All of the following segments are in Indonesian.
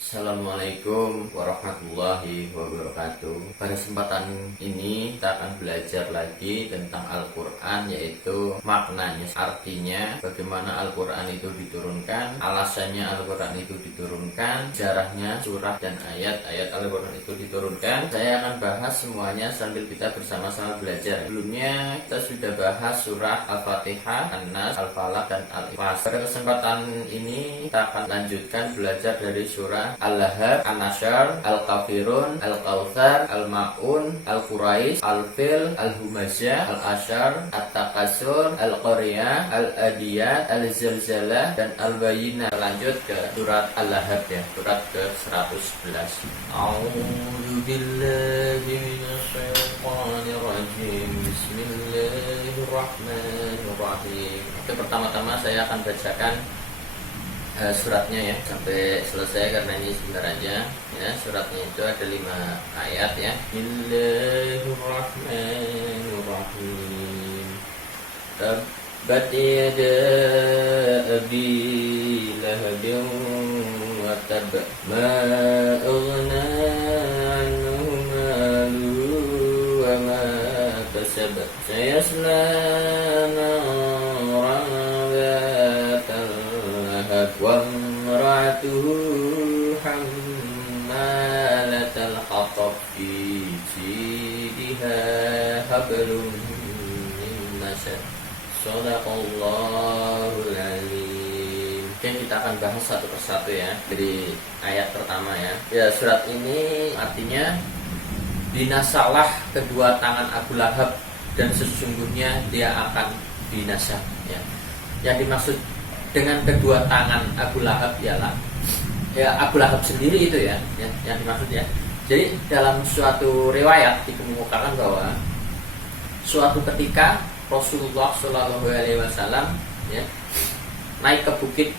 Assalamualaikum warahmatullahi wabarakatuh. Pada kesempatan ini kita akan belajar lagi tentang Al-Quran, yaitu maknanya, artinya, bagaimana Al-Quran itu diturunkan, alasannya Al-Quran itu diturunkan, sejarahnya, surah dan ayat-ayat Al-Quran itu diturunkan. Saya akan bahas semuanya sambil kita bersama-sama belajar. Sebelumnya kita sudah bahas surah Al-Fatihah, An-Nas, Al-Falaq dan Al-Ikhlas. Pada kesempatan ini kita akan lanjutkan belajar dari surah Al-Lahab, An-Nasyr, Al-Kafirun, Al-Kautsar, Al-Ma'un, Al-Quraisy, Al-Fil, Al-Humazah, Al-Asyr, At-Takatsur, Al-Qaryah, Al-Adiyat, Al-Zalzalah dan Al-Bayyinah. Lanjut ke surat Al-Lahab ya, surat ke-111. A'udzu billahi minasyaitonir rajim. Bismillahirrahmanirrahim. Oke, pertama-tama saya akan bacakan suratnya ya sampai selesai karena ini sebentar aja ya. Suratnya itu ada 5 ayat ya. Bismillahirrahmanirrahim. Tabbat yada abi lahabin wa tab ma aghna anhu maluhu wa ma kasab sayasla وامرأته حمالة الحطب في جيدها حبل من مسد Shadaqallahul Alim. Oke, kita akan bahas satu persatu ya dari ayat pertama ya. Ya, surat ini artinya binasalah kedua tangan Abu Lahab dan sesungguhnya dia akan binasa ya. Yang dimaksud dengan kedua tangan Abu Lahab ialah ya Abu Lahab sendiri itu ya yang dimaksud ya. Jadi dalam suatu riwayat dikemukakan bahwa suatu ketika Rasulullah Shallallahu Alaihi Wasallam ya naik ke bukit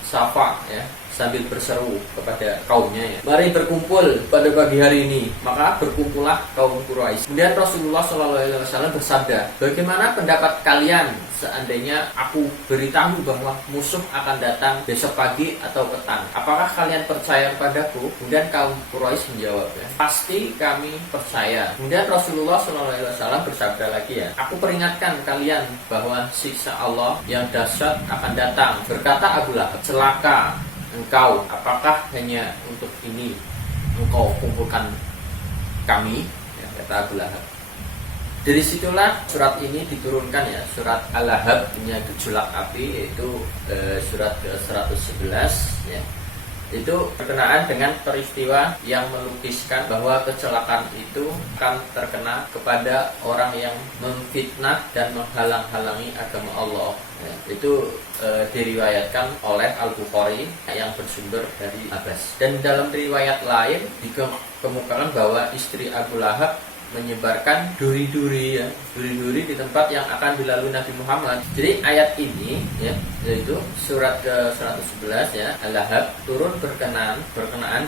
Safa ya sambil berseru kepada kaumnya ya, mari berkumpul pada pagi hari ini. Maka berkumpullah kaum Quraisy. Kemudian Rasulullah Shallallahu Alaihi Wasallam bersabda, bagaimana pendapat kalian seandainya aku beritahu bahwa musuh akan datang besok pagi atau petang? Apakah kalian percaya kepadaku? Kemudian kaum Quraisy menjawab ya, pasti kami percaya. Kemudian Rasulullah Shallallahu Alaihi Wasallam bersabda lagi ya, aku peringatkan kalian bahwa siksa Allah yang dahsyat akan datang. Berkata Abu Lahab, celaka engkau, apakah hanya untuk ini engkau kumpulkan kami ya, kata Abu Lahab. Dari situlah surat ini diturunkan ya, surat Al-Lahab punya gejolak api, yaitu surat ke-111 ya. Itu berkenaan dengan peristiwa yang melukiskan bahwa kecelakaan itu akan terkena kepada orang yang memfitnah dan menghalang-halangi agama Allah ya. Itu diriwayatkan oleh Al-Bukhari yang bersumber dari Abbas. Dan dalam riwayat lain dikemukakan bahwa istri Abu Lahab menyebarkan duri-duri ya, duri-duri di tempat yang akan dilalui Nabi Muhammad. Jadi ayat ini ya, yaitu surat ke-111 ya, Al-Lahab turun berkenaan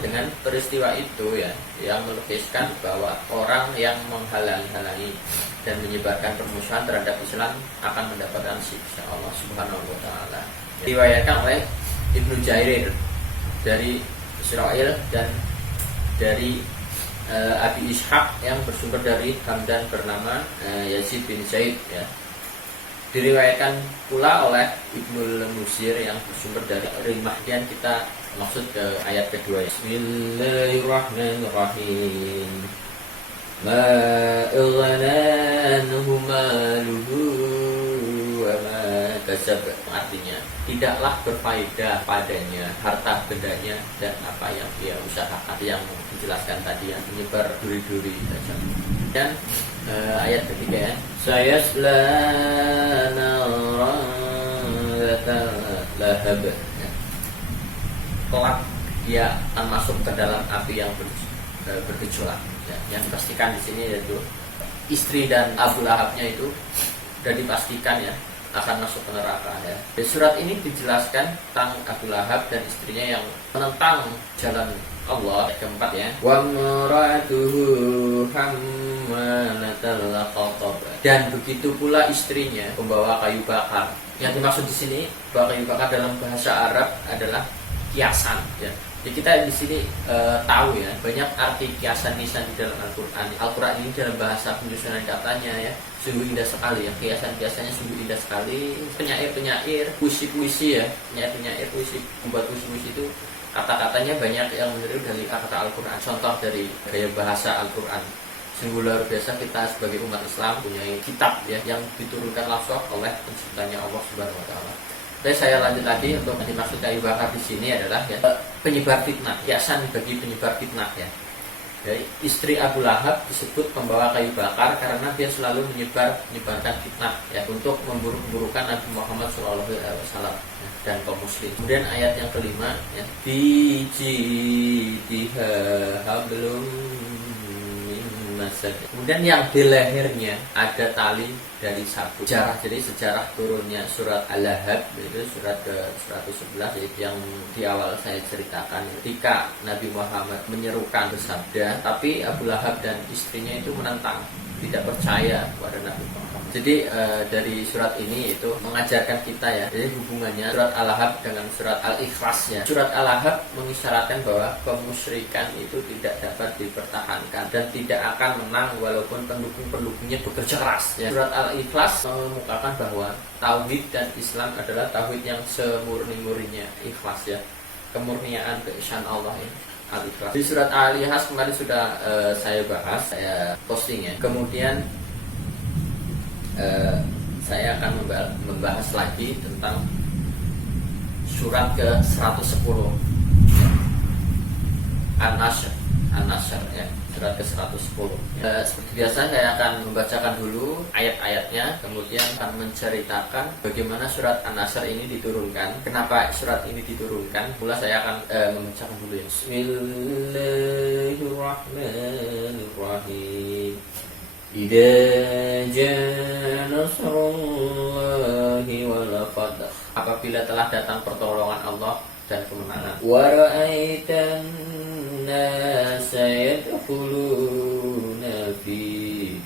dengan peristiwa itu ya, yang melukiskan bahwa orang yang menghalang-halangi dan menyebarkan permusuhan terhadap Islam akan mendapatkan siksa Allah Subhanahu wa taala. Diriwayatkan oleh Ibnu Jarir dari Israel dan dari Abi Ishaq yang bersumber dari Hamdan bernama Yazid bin Zaid ya. Diriwayatkan pula oleh Ibnul Musir yang bersumber dari Rimah. Dan kita maksud ke ayat kedua ya. Bismillahirrahmanirrahim. Ma aghna anhu maluhu wa ma kasab. Artinya tidaklah berfaedah padanya harta bendanya dan apa yang dia usahakan, yang dijelaskan tadi yang menyebar duri-duri saja. Dan ayat ketiga ya, sayasla naran lahab ya. Kelak dia akan masuk ke dalam api yang bergejolak ya. Yang dipastikan di sini yaitu istri dan Abu Lahabnya itu sudah dipastikan ya akan masuk ke neraka ya. Di surat ini dijelaskan tentang Abu Lahab dan istrinya yang menentang jalan Allah. Keempat ya, wa maratuhu hammalatal hatab. Dan begitu pula istrinya pembawa kayu bakar. Yang dimaksud di sini bahwa kayu bakar dalam bahasa Arab adalah kiasan ya. Jadi kita di sini tahu ya, banyak arti kiasan-kiasan di dalam Al-Quran. Al-Quran ini dalam bahasa penyusunan katanya ya, sungguh indah sekali ya, kiasan-kiasannya sungguh indah sekali. Penyair-penyair, puisi-puisi ya, penyair-penyair puisi, membuat puisi-puisi itu kata-katanya banyak yang meniru dari kata Al-Quran. Contoh dari gaya bahasa Al-Quran. Sungguh luar biasa kita sebagai umat Islam punya kitab ya yang diturunkan langsung oleh penciptanya Allah Subhanahu Wa Taala. Jadi saya lanjut lagi untuk dimaksud kayu bakar di sini adalah ya, penyebar fitnah, kiasan bagi penyebar fitnah ya. Jadi istri Abu Lahab disebut pembawa kayu bakar karena dia selalu menyebarkan fitnah ya untuk memburuk-burukan Nabi Muhammad SAW dan kaum muslim. Kemudian ayat yang kelima ya, bijidha hablum masad. Kemudian yang di lehernya ada tali dari sabut. Sejarah turunnya surat Al-Lahab itu surat ke-111 yang di awal saya ceritakan ketika Nabi Muhammad menyerukan bersabda, tapi Abu Lahab dan istrinya itu menentang, tidak percaya kepada Nabi Muhammad. Jadi dari surat ini itu mengajarkan kita ya, jadi hubungannya surat Al-Lahab dengan surat Al-Ikhlas ya. Surat Al-Lahab mengisyaratkan bahwa kemusyrikan itu tidak dapat dipertahankan dan tidak akan menang walaupun pendukung-pendukungnya bekerja keras ya. Surat Al-Ikhlas mengemukakan bahwa tauhid dan Islam adalah tauhid yang semurni-murninya, ikhlas ya, kemurnian keesaan Allah ya. Al-Ikhlas. Di surat Al-Ikhlas kemarin sudah saya bahas, saya posting ya. Kemudian saya akan membahas lagi tentang surat ke-110 An-Nasr ya, surat ke-110 seperti biasa saya akan membacakan dulu ayat-ayatnya, kemudian akan menceritakan bagaimana surat An-Nasr ini diturunkan, kenapa surat ini diturunkan. Mula saya akan membacakan dulu ya. Bismillahirrahmanirrahim. Idza jaa nasrullahi wal fath. Apabila telah datang pertolongan Allah dan kemenangan. Wa ra'aitan nasa yadkhuluna fi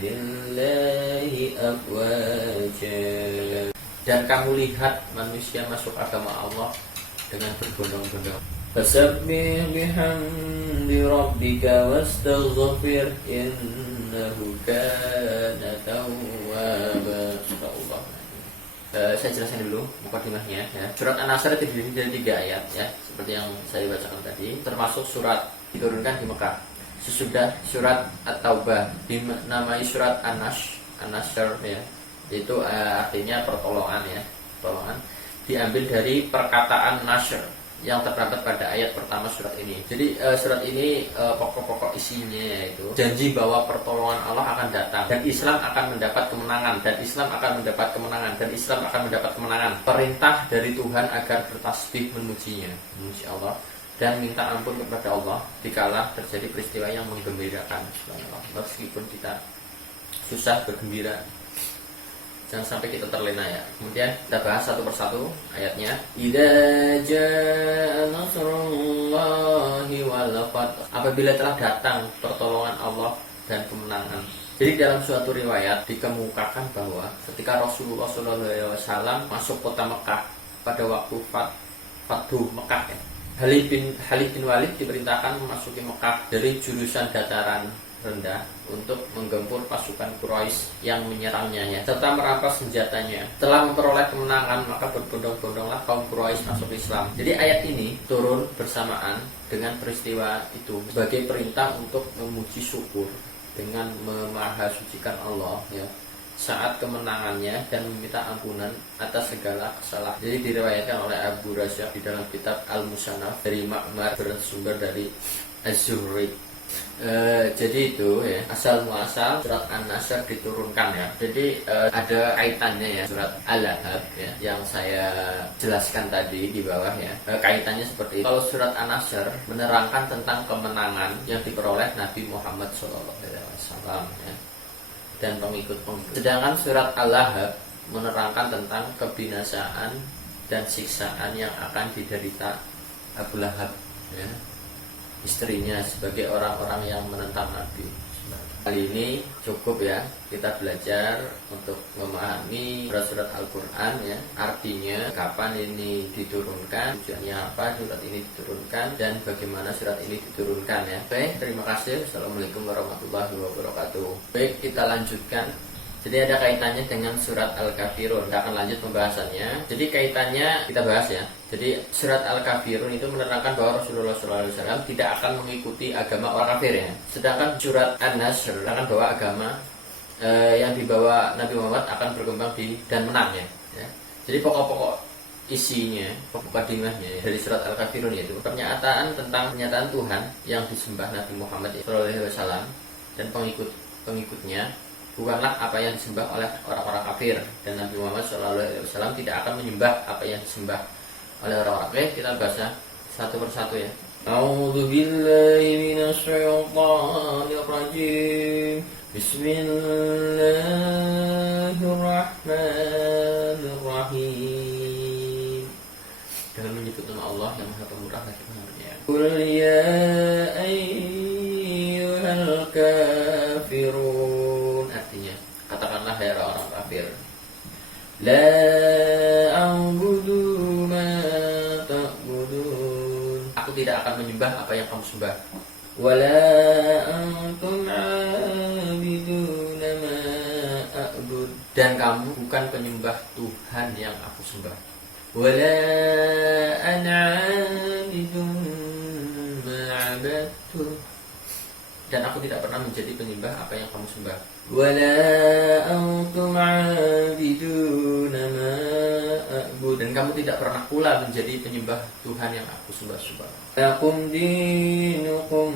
dinillahi afwaja. Dan kamu lihat manusia masuk agama Allah dengan berbondong-bondong. Fasabbih bihamdi rabbika wastaghfir innahu kana tawwaba. Saya jelaskan dulu mukadimahnya ya. Surat An-Nasr terdiri dari 3 ayat ya, seperti yang saya bacakan tadi, termasuk surat diturunkan di Mekah. Sesudah surat At-Taubah dinamai surat An-Nasr ya, yaitu artinya pertolongan ya, pertolongan, diambil dari perkataan Nasr yang terdapat pada ayat pertama surat ini. Jadi surat ini pokok-pokok isinya yaitu janji bahwa pertolongan Allah akan datang dan Islam akan mendapat kemenangan dan Islam akan mendapat kemenangan dan Islam akan mendapat kemenangan. Perintah dari Tuhan agar bertasbih memujinya, memuji Allah dan minta ampun kepada Allah dikala terjadi peristiwa yang menggembirakan. Meskipun kita susah bergembira, jangan sampai kita terlena ya. Kemudian kita bahas satu persatu ayatnya. Idza jaa nasrullahi wal fath. Apabila telah datang pertolongan Allah dan kemenangan. Jadi dalam suatu riwayat dikemukakan bahwa ketika Rasulullah SAW masuk kota Mekah pada waktu Fathu Mekah ya, Khalid bin Walid diperintahkan memasuki Mekah dari jurusan dataran rendah untuk menggempur pasukan Quraisy yang menyerangnya ya, serta merampas senjatanya. Setelah memperoleh kemenangan, maka berbondong-bondonglah kaum Quraisy masuk Islam. Jadi ayat ini turun bersamaan dengan peristiwa itu sebagai perintah untuk memuji syukur dengan memahasucikan Allah ya saat kemenangannya dan meminta ampunan atas segala kesalahan. Jadi diriwayatkan oleh Abu Rasyah di dalam kitab Al-Musannaf dari Ma'mar bersumber dari Az-Zuhri. Jadi itu ya, asal muasal surat An-Nasr diturunkan ya. Jadi ada kaitannya ya surat Al-Lahab ya, yang saya jelaskan tadi di bawah ya. Kaitannya seperti itu. Kalau surat An-Nasr menerangkan tentang kemenangan yang diperoleh Nabi Muhammad SAW ya, dan pengikut-pengikut. Sedangkan surat Al-Lahab menerangkan tentang kebinasaan dan siksaan yang akan diderita Abu Lahab ya, istrinya sebagai orang-orang yang menentang Nabi. Kali ini cukup ya, kita belajar untuk memahami surat-surat Al-Quran ya, artinya, kapan ini diturunkan, tujuannya apa surat ini diturunkan, dan bagaimana surat ini diturunkan ya. Baik, terima kasih. Assalamualaikum warahmatullahi wabarakatuh. Baik, kita lanjutkan. Jadi ada kaitannya dengan surat Al-Kafirun. Kita akan lanjut pembahasannya. Jadi kaitannya kita bahas ya. Jadi surat Al-Kafirun itu menerangkan bahwa Rasulullah SAW tidak akan mengikuti agama orang kafir ya. Sedangkan surat An-Nasr menerangkan bahwa agama yang dibawa Nabi Muhammad akan berkembang dan menang ya. Jadi pokok-pokok isinya, mukadimahnya ya, dari surat Al-Kafirun itu pernyataan tentang pernyataan Tuhan yang disembah Nabi Muhammad SAW dan pengikutnya bukanlah apa yang disembah oleh orang-orang kafir, dan Nabi Muhammad SAW tidak akan menyembah apa yang disembah oleh orang-orang kafir. Kita baca satu persatu ya. A'udzu billahi minasy syaithanir rajim. Bismillahirrahmanirrahim. Dengan menyebut nama Allah yang Maha Pemurah lagi Pengampun. Qul ya ayyuhal kafirun. Katakanlah hai orang kafir, la a'budu ma ta'budun. Aku tidak akan menyembah apa yang kamu sembah. Wala antum 'abiduna ma a'bud. Dan kamu bukan penyembah Tuhan yang aku sembah. Wala ana 'abidun ma 'abadtu. Dan aku tidak pernah menjadi penyembah apa yang kamu sembah. Wala antum 'abiduna ma a'bud. Dan kamu tidak pernah pula menjadi penyembah Tuhan yang aku sembah. Lakum dinukum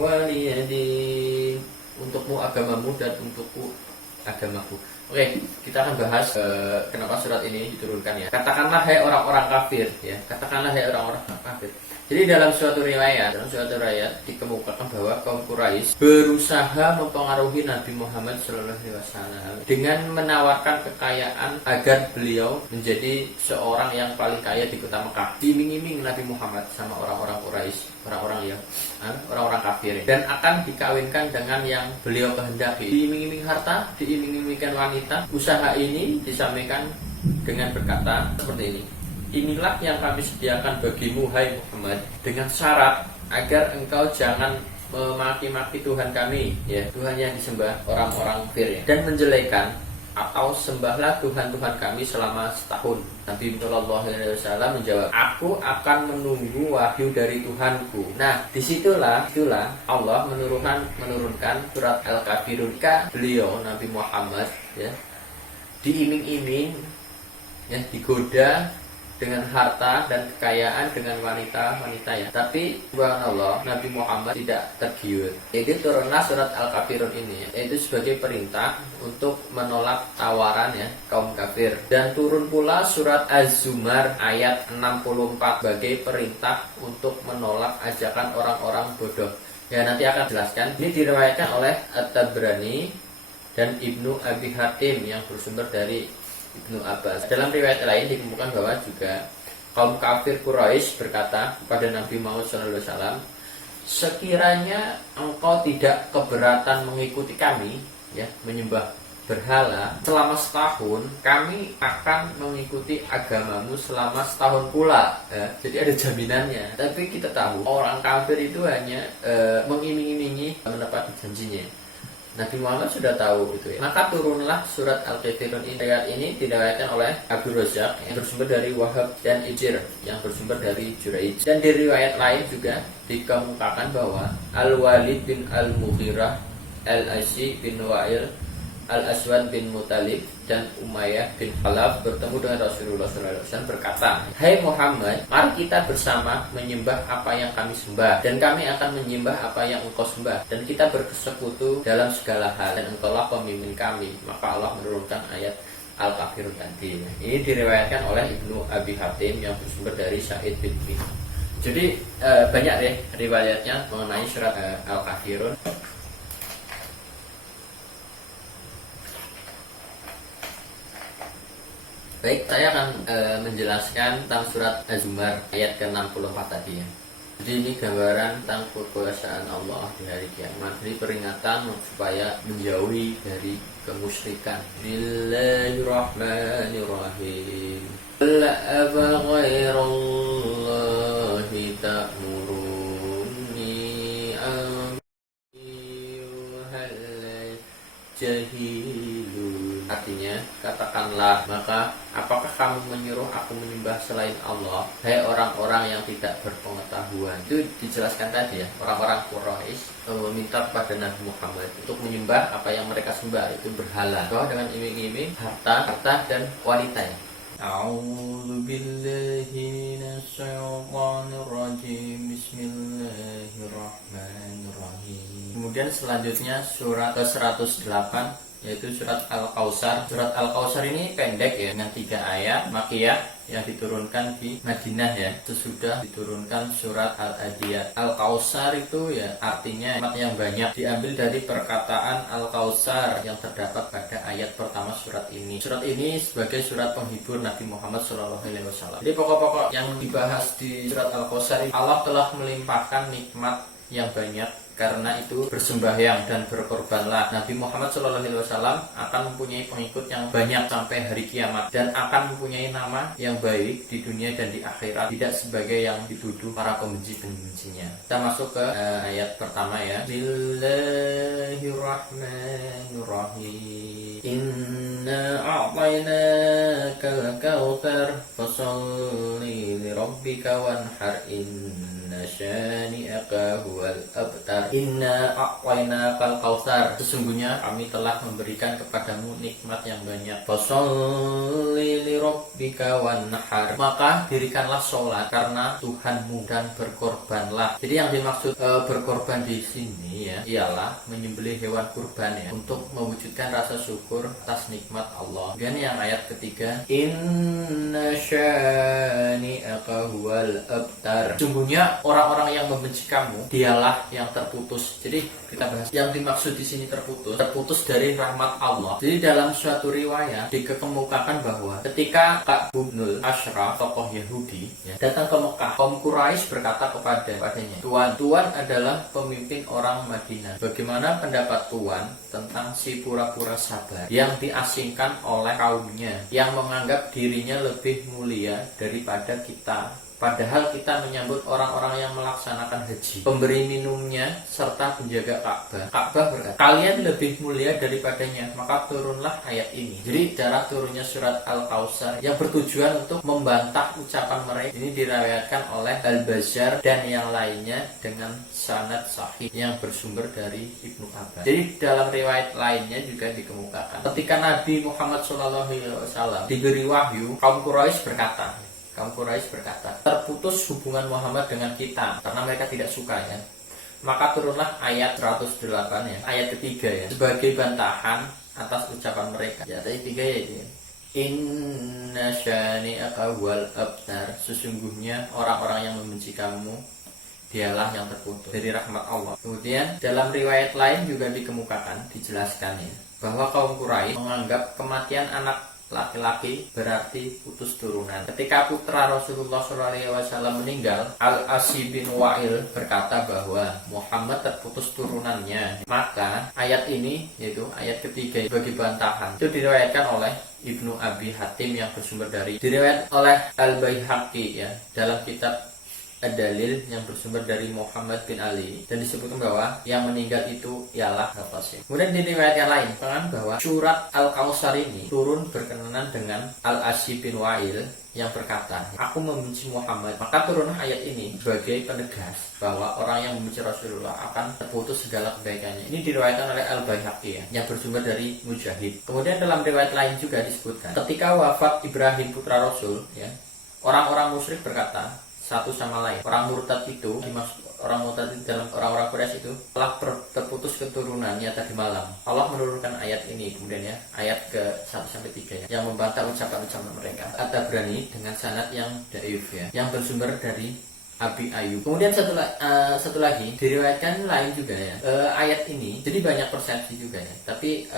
waliyadin. Untukmu agamamu dan untukku agamaku. Oke, kita akan bahas kenapa surat ini diturunkan ya. Katakanlah hai orang-orang kafir ya. Katakanlah hai orang-orang kafir. Jadi dalam suatu riwayat dikemukakan bahwa kaum Quraisy berusaha mempengaruhi Nabi Muhammad SAW dengan menawarkan kekayaan agar beliau menjadi seorang yang paling kaya di kota Mekah. Diiming-iming Nabi Muhammad sama orang-orang Quraisy, orang-orang kafir, dan akan dikawinkan dengan yang beliau kehendaki. Diiming-iming harta, diiming-imingkan wanita. Usaha ini disampaikan dengan berkata seperti ini. Inilah yang kami sediakan bagimu hai Muhammad, dengan syarat agar engkau jangan memaki-maki Tuhan kami ya, Tuhan yang disembah orang-orang kafir ya, dan menjelekan atau sembahlah Tuhan-Tuhan kami selama setahun. Nabi Shallallahu Alaihi Wasallam menjawab, aku akan menunggu wahyu dari Tuhanku. Nah, disitulah Allah menurunkan surat Al-Kafirun. Beliau Nabi Muhammad ya diiming-iming ya, digoda dengan harta dan kekayaan, dengan wanita-wanita ya. Tapi subhanallah, Nabi Muhammad tidak tergiur. Jadi turunlah surat Al-Kafirun ini ya, yaitu sebagai perintah untuk menolak tawaran ya kaum kafir. Dan turun pula surat Az-Zumar ayat 64 sebagai perintah untuk menolak ajakan orang-orang bodoh. Ya, nanti akan jelaskan. Ini diriwayatkan oleh At-Tabrani dan Ibnu Abi Hatim yang bersumber dari Ibnu Abbas. Dalam riwayat lain dikemukakan bahwa juga kaum kafir Quraisy berkata kepada Nabi Muhammad SAW, sekiranya engkau tidak keberatan mengikuti kami ya, menyembah berhala selama setahun, kami akan mengikuti agamamu selama setahun pula ya. Jadi ada jaminannya. Tapi kita tahu orang kafir itu hanya mengiming-imingi menepati janjinya. Nabi Muhammad sudah tahu itu ya. Maka turunlah surat Al-Kafirun ini. Ayat ini diriwayatkan oleh Abu Razak yang bersumber dari Wahab dan Ijir yang bersumber dari Juraij. Dan di riwayat lain juga dikemukakan bahwa Al-Walid bin Al-Mughirah, Al-Asy bin Wa'il, Al-Aswad bin Muttalib dan Umayyah bin Khalaf bertemu dengan Rasulullah SAW berkata, hai Muhammad, mari kita bersama menyembah apa yang kami sembah, dan kami akan menyembah apa yang engkau sembah, dan kita bersekutu dalam segala hal, dan engkaulah pemimpin kami. Maka Allah menurunkan ayat Al-Kafirun tadi. Ini diriwayatkan oleh Ibnu Abi Hatim yang bersumber dari Sa'id bin Abi. Jadi banyak deh riwayatnya mengenai surat Al-Kafirun. Baik, saya akan menjelaskan tentang surat Az-Zumar ayat ke-64 tadi ya. Jadi ini gambaran tentang kekuasaan Allah di hari kiamat. Jadi peringatan supaya menjauhi dari kemusyrikan. Bismillahirrahmanirrahim. La ghairallahi ta'muruni jahilun. Artinya, katakanlah, maka apakah kamu menyuruh aku menyembah selain Allah, hai orang-orang yang tidak berpengetahuan? Itu dijelaskan tadi ya, orang-orang Quraisy meminta kepada Nabi Muhammad untuk menyembah apa yang mereka sembah, itu berhala, bahwa dengan iming-iming harta dan wanita ya. A'udzu billahi minasyaitonir rajim. Bismillahirrahmanirrahim. Kemudian selanjutnya surat ke-108, yaitu surat Al-Kautsar. Surat Al-Kautsar ini pendek ya, dengan 3 ayat Makkiyah yang diturunkan di Madinah ya. Sesudah diturunkan surat Al-Adiyat. Al-Kautsar itu ya artinya nikmat yang banyak, diambil dari perkataan Al-Kautsar yang terdapat pada ayat pertama surat ini. Surat ini sebagai surat penghibur Nabi Muhammad SAW. Jadi pokok-pokok yang dibahas di surat Al-Kautsar ini, Allah telah melimpahkan nikmat yang banyak. Karena itu bersembahyang dan berkorbanlah. Nabi Muhammad SAW akan mempunyai pengikut yang banyak sampai hari kiamat, dan akan mempunyai nama yang baik di dunia dan di akhirat, tidak sebagai yang dituduh para pembenci-pembencinya. Kita masuk ke ayat pertama ya. Bismillahirrahmanirrahim. Inna a'tainakal kautsar fasholli lirabbika wanhar inna syani'aka huwal abtar. Inna a'tainakal kautsar, sesungguhnya kami telah memberikan kepadamu nikmat yang banyak. Fasholli lirabbika wanhar, maka dirikanlah sholat karena Tuhanmu dan berkorbanlah. Jadi yang dimaksud berkorban di sini ya ialah menyembelih hewan kurban ya, untuk mewujudkan rasa syukur atas nikmat Allah. Kemudian yang ayat ketiga, inna syani'aka huwal abtar, sungguhnya orang-orang yang membenci kamu dialah yang terputus. Jadi kita bahas yang dimaksud di sini terputus dari rahmat Allah. Jadi dalam suatu riwayat dikemukakan bahwa ketika Ka'b bin Ashraf, tokoh Yahudi ya, datang ke Mekah, kaum Quraisy berkata kepadanya, Tuan adalah pemimpin orang Madinah. Bagaimana pendapat Tuan tentang si pura-pura sabar yang diasingkan oleh kaumnya, yang menganggap dirinya lebih mulia daripada kita? Padahal kita menyambut orang-orang yang melaksanakan haji, pemberi minumnya, serta penjaga Ka'bah. Ka'bah berkata, kalian lebih mulia daripadanya. Maka turunlah ayat ini. Jadi darah turunnya surat Al-Kautsar yang bertujuan untuk membantah ucapan mereka ini diriwayatkan oleh Al-Bazzar dan yang lainnya dengan sanad sahih yang bersumber dari Ibnu Abbas. Jadi dalam riwayat lainnya juga dikemukakan, ketika Nabi Muhammad SAW diberi wahyu, kaum Quraisy berkata, terputus hubungan Muhammad dengan kita karena mereka tidak suka ya. Maka turunlah ayat 108 ya, ayat ketiga ya, sebagai bantahan atas ucapan mereka. Ya, ayat 3 ya ini. Inna syani'aka huwal abtar, sesungguhnya orang-orang yang membenci kamu dialah yang terputus dari rahmat Allah. Kemudian dalam riwayat lain juga dikemukakan, dijelaskan ya, bahwa kaum Quraisy menganggap kematian anak laki-laki berarti putus turunan. Ketika putra Rasulullah SAW meninggal, Al-Asi bin Wa'il berkata bahwa Muhammad terputus turunannya. Maka ayat ini, yaitu ayat ketiga bagi bantahan, itu diriwayatkan oleh Ibnu Abi Hatim yang bersumber dari, diriwayat oleh Al-Baihaqi ya, dalam kitab Ad-Dalil yang bersumber dari Muhammad bin Ali, dan disebutkan bahwa yang meninggal itu ialah Al-Qasim. Kemudian di riwayat yang lain bahwa surat Al-Kautsar ini turun berkenaan dengan Al-Asi bin Wa'il yang berkata, aku membenci Muhammad. Maka turunlah ayat ini sebagai penegas bahwa orang yang membenci Rasulullah akan terputus segala kebaikannya. Ini diriwayatkan oleh Al-Baihaqi ya, yang bersumber dari Mujahid. Kemudian dalam riwayat lain juga disebutkan, ketika wafat Ibrahim putra Rasul ya, orang-orang musyrik berkata satu sama lain. Orang murtad itu, dimaksud orang murtad dalam orang-orang Quraisy itu telah terputus keturunannya tadi malam. Allah menurunkan ayat ini kemudian ya, ayat ke 1-3 ya, yang membantah ucapan-ucapan mereka. At-Tabrani dengan sanad yang dhaif ya, yang bersumber dari Abi Ayyub. Kemudian satu lagi diriwayatkan lain juga ya, ayat ini jadi banyak persepsi juga ya, tapi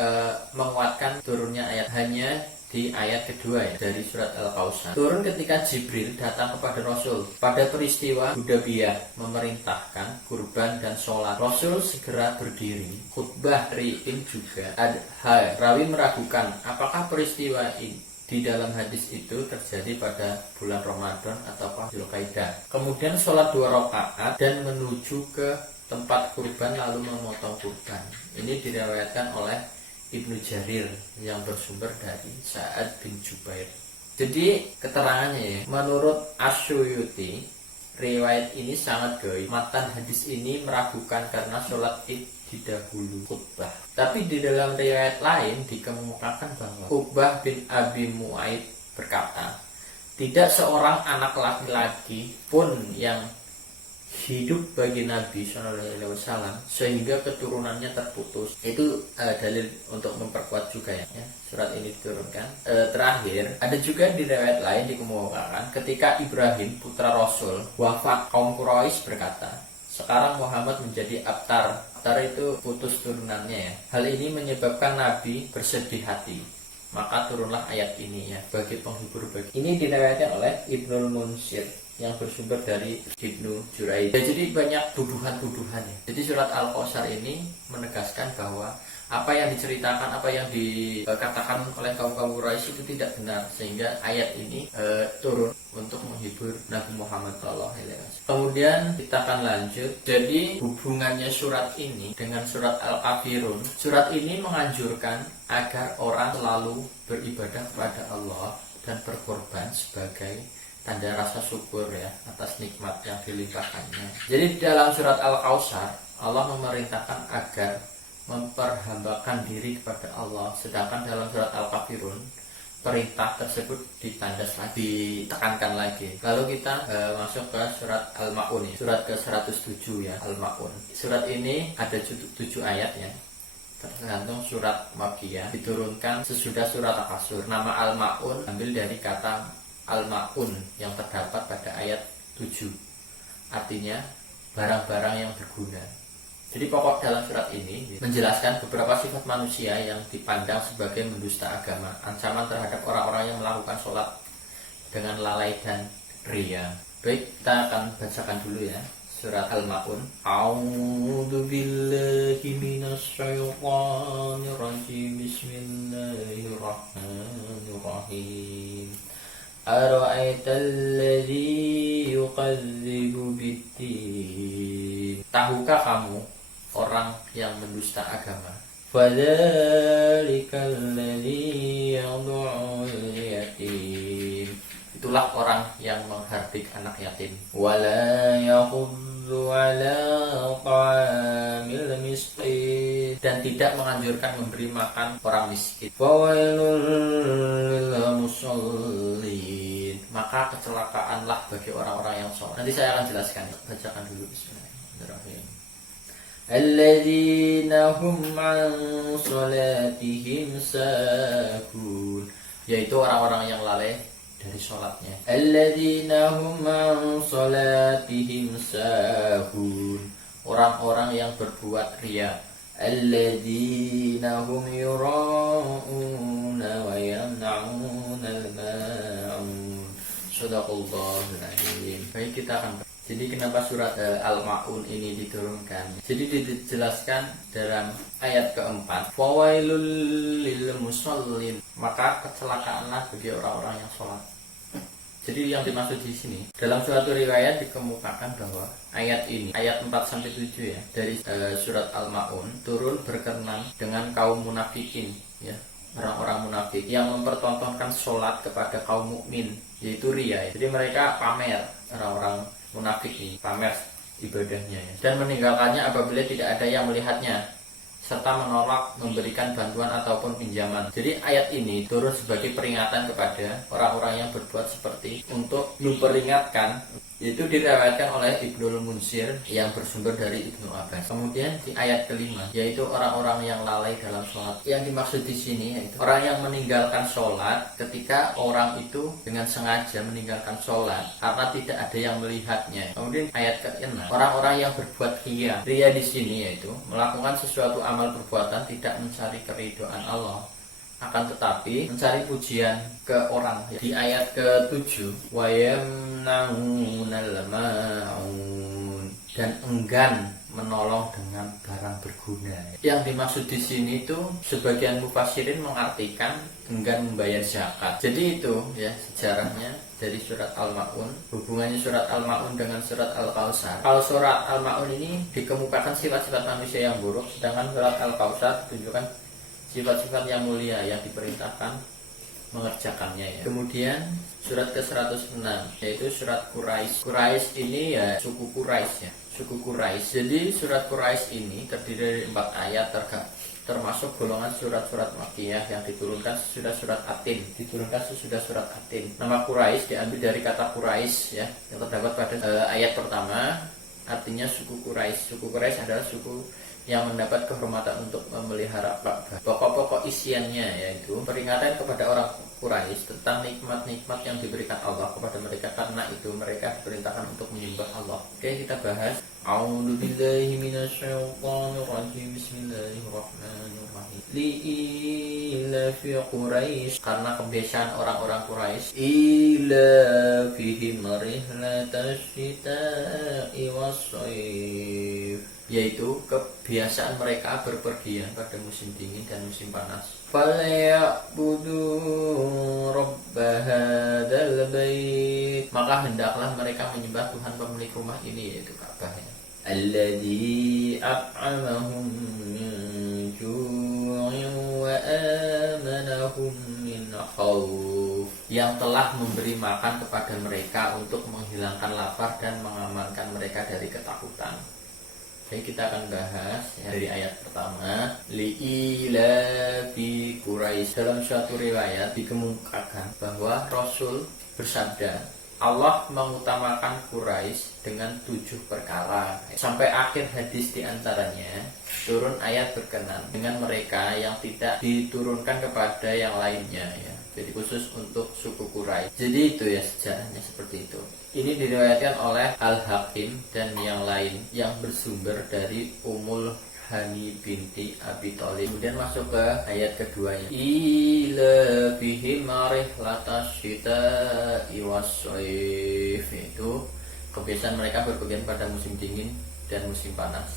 menguatkan turunnya ayat hanya di ayat kedua ya dari surat Al-Kautsar. Turun ketika Jibril datang kepada Rasul pada peristiwa Hudaybiyah memerintahkan kurban dan sholat. Rasul segera berdiri khutbah. Ri'in juga rawi meragukan apakah peristiwa ini di dalam hadis itu terjadi pada bulan Ramadan ataukah Dzulqa'dah. Kemudian sholat 2 rakaat dan menuju ke tempat kurban lalu memotong kurban. Ini diriwayatkan oleh Ibnu Jarir yang bersumber dari Sa'ad bin Jubair. Jadi keterangannya ya, menurut Asyuyuti riwayat ini sangat gaib. Matan hadis ini meragukan karena sholat id didahului khutbah. Tapi di dalam riwayat lain dikemukakan bahwa Uqbah bin Abi Mu'aid berkata, tidak seorang anak laki-laki pun yang hidup bagi Nabi SAW sehingga keturunannya terputus. Itu dalil untuk memperkuat juga ya surat ini diturunkan. Terakhir ada juga di riwayat lain dikemukakan ketika Ibrahim putra Rasul wafat, kaum Quraisy berkata, sekarang Muhammad menjadi abtar. Abtar itu putus turunannya ya. Hal ini menyebabkan Nabi bersedih hati. Maka turunlah ayat ini ya bagi penghibur bagi. Ini diriwayatkan oleh Ibnul Munsir yang bersumber dari Ibnu Juraij. Ya, jadi banyak tuduhan-tuduhan ya. Jadi surat Al-Kautsar ini menegaskan bahwa apa yang diceritakan, apa yang dikatakan oleh kaum Quraisy itu tidak benar, sehingga ayat ini turun untuk menghibur Nabi Muhammad SAW. Kemudian kita akan lanjut. Jadi hubungannya surat ini dengan surat Al-Kafirun. Surat ini menganjurkan agar orang selalu beribadah kepada Allah dan berkorban sebagai tanda rasa syukur ya atas nikmat yang dilimpahkannya. Jadi dalam surat Al-Kautsar Allah memerintahkan agar memperhambakan diri kepada Allah, sedangkan dalam surat Al-Kafirun perintah tersebut ditandas lagi, ditekankan lagi. Lalu kita masuk ke surat Al-Ma'un ya, surat ke-107 ya, Al-Ma'un. Surat ini ada 7 ayat ya, tergantung surat Makkiyah, diturunkan sesudah surat Al-Kasur. Nama Al-Ma'un ambil dari kata Al-Ma'un yang terdapat pada ayat 7, artinya barang-barang yang berguna. Jadi pokok dalam surat ini menjelaskan beberapa sifat manusia yang dipandang sebagai mendusta agama, ancaman terhadap orang-orang yang melakukan sholat dengan lalai dan riya. Baik, kita akan bacakan dulu ya surat Al-Ma'un. A'udzu billahi minasyaitonir rajim. Bismillahirrahmanirrahim. Ara'aital ladzi yukadzibu biddin. Tahukah kamu orang yang mendusta agama? Fadzalikal ladzi yad'ul yatim. Itulah orang yang menghardik anak yatim. Wala yahuddu ala ta'amil miskin. Dan tidak menganjurkan memberi makan orang miskin. Fawailul lil musallin. Maka kecelakaanlah bagi orang-orang yang sholat. Nanti saya akan jelaskan. Bacakan dulu. Bismillahirrahmanirrahim. Alladzina hum an sholatihim sahun. Yaitu orang-orang yang lalai dari sholatnya. Alladzina hum an sholatihim sahun. Orang-orang yang berbuat riya. Alladzina hum yura'una wa yamna'una al-ma'un. Shadaqallahul azim. Baik, kita akan. Jadi kenapa surat Al-Ma'un ini diturunkan? Jadi dijelaskan dalam ayat keempat. Fawailul lil musallin. Maka kecelakaanlah bagi orang-orang yang sholat. Jadi yang dimaksud di sini dalam suatu riwayat dikemukakan bahwa ayat ini, ayat 4-7 ya dari surat Al-Ma'un turun berkenan dengan kaum munafikin ya, orang-orang munafik yang mempertontonkan sholat kepada kaum mukmin, yaitu riya. Jadi mereka pamer, orang-orang munafik ini pamer ibadahnya ya, dan meninggalkannya apabila tidak ada yang melihatnya, serta menolak memberikan bantuan ataupun pinjaman. Jadi ayat ini turun sebagai peringatan kepada orang-orang yang berbuat seperti untuk memperingatkan. Itu diriwayatkan oleh Ibnul Munsir yang bersumber dari Ibnu Abbas. Kemudian di ayat kelima, yaitu orang-orang yang lalai dalam sholat. Yang dimaksud di sini yaitu orang yang meninggalkan sholat ketika orang itu dengan sengaja meninggalkan sholat karena tidak ada yang melihatnya. Kemudian ayat ke-6, orang-orang yang berbuat riya. Riya di sini yaitu melakukan sesuatu amal perbuatan tidak mencari keridhaan Allah, akan tetapi mencari pujian ke orang. Di ayat ke-7, wa yamna'unal ma'un, dan enggan menolong dengan barang berguna. Yang dimaksud di sini itu sebagian mufassirin mengartikan enggan membayar zakat. Jadi itu ya sejarahnya dari surat Al-Ma'un. Hubungannya surat Al-Ma'un dengan surat Al-Kautsar. Kalau surat Al-Ma'un ini dikemukakan sifat-sifat manusia yang buruk, sedangkan surat Al-Kautsar tunjukkan sifat-sifat yang mulia yang diperintahkan mengerjakannya ya. Kemudian surat ke-106 yaitu surat Quraisy. Quraisy ini ya suku Quraisy ya, suku Quraisy. Jadi surat Quraisy ini terdiri dari 4 ayat termasuk golongan surat-surat Makkiyah yang diturunkan sesudah surat Atin. Nama Quraisy diambil dari kata Quraisy ya, yang terdapat pada ayat pertama, artinya suku Quraisy. Suku Quraisy adalah suku yang mendapat kehormatan untuk memelihara Ka'bah. Pokok-pokok isiannya yaitu peringatan kepada orang Quraisy tentang nikmat-nikmat yang diberikan Allah kepada mereka, karena itu mereka diperintahkan untuk menyembah Allah. Oke, kita bahas. A'udzubillahi minasyaitonir rajim. Bismillahirrahmanirrahim. Li'ilafi Quraisy, karena kebiasaan orang-orang Quraisy, ilafihim rihlatash shita'i was-shayf, yaitu kebiasaan mereka berpergian pada musim dingin dan musim panas. Falyabudu rabb hadzal bait, maka hendaklah mereka menyembah Tuhan pemilik rumah ini, yaitu Ka'bah. Alladzi at'amahum min ju'in wa amanahum min khauf, yang telah memberi makan kepada mereka untuk menghilangkan lapar dan mengamankan mereka dari ketakutan. Oke, kita akan bahas ya, dari ayat pertama, li'ilafi Quraisy. Dalam suatu riwayat dikemukakan bahwa Rasul bersabda, Allah mengutamakan Quraisy dengan 7 perkara. Sampai akhir hadis diantaranya turun ayat berkenan dengan mereka yang tidak diturunkan kepada yang lainnya ya. Jadi khusus untuk suku Quraisy. Jadi itu ya sejarahnya seperti itu. Ini diriwayatkan oleh Al-Hakim dan yang lain yang bersumber dari Ummul Hani binti Abi Thalib. Kemudian masuk ke ayat keduanya. Ila bihi marihlatash shita'i was-shayf, itu kebiasaan mereka berpergian pada musim dingin dan musim panas.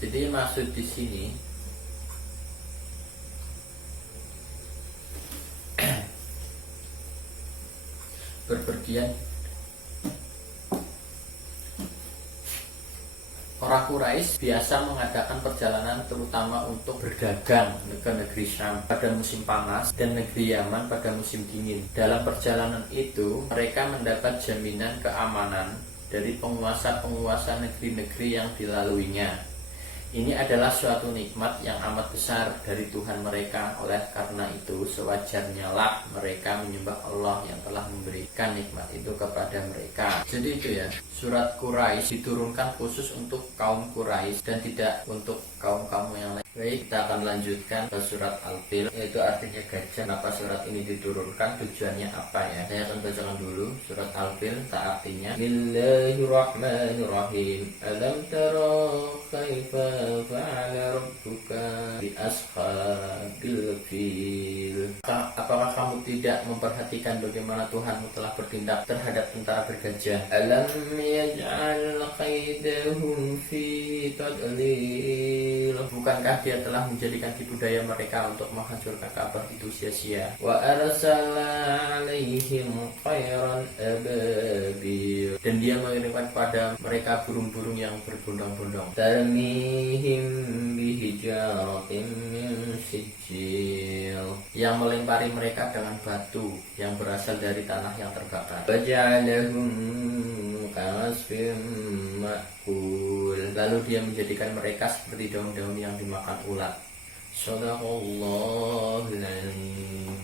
Jadi maksud di sini berpergian orang Quraisy biasa mengadakan perjalanan terutama untuk berdagang ke negeri Syam pada musim panas dan negeri Yaman pada musim dingin. Dalam perjalanan itu mereka mendapat jaminan keamanan dari penguasa-penguasa negeri-negeri yang dilaluinya. Ini adalah suatu nikmat yang amat besar dari Tuhan mereka. Oleh karena itu sewajarnya lah mereka menyembah Allah yang telah memberikan nikmat itu kepada mereka. Jadi itu ya, surat Quraisy diturunkan khusus untuk kaum Quraisy dan tidak untuk kaum-kaum yang lain. Baik, kita akan lanjutkan ke surat Al-Fil, yaitu artinya gajah. Kenapa surat ini diturunkan, tujuannya apa ya? Saya akan bacakan dulu surat Al-Fil, artinya Bismillahirrahmanirrahim. Alam tara kaifa fa'ala rabbuka bi ashabil fil. Apakah kamu tidak memperhatikan bagaimana Tuhanmu telah bertindak terhadap tentara bergajah? Alam yaj'al qaidahum fi tadlil. Bukankah dia telah menjadikan tipu daya mereka untuk menghancurkan Ka'bah itu sia-sia? Wa arsala 'alaihim khairan ababil. Dan dia mengirimkan kepada mereka burung-burung yang berbondong-bondong. Tarmihim bihijaratin min sijil, yang melempari mereka dengan batu yang berasal dari tanah yang terbakar. Waja'alahum ka'asfim ma'kul. Lalu dia menjadikan mereka seperti daun-daun yang dimakan ulat. Shadaqallahul azim.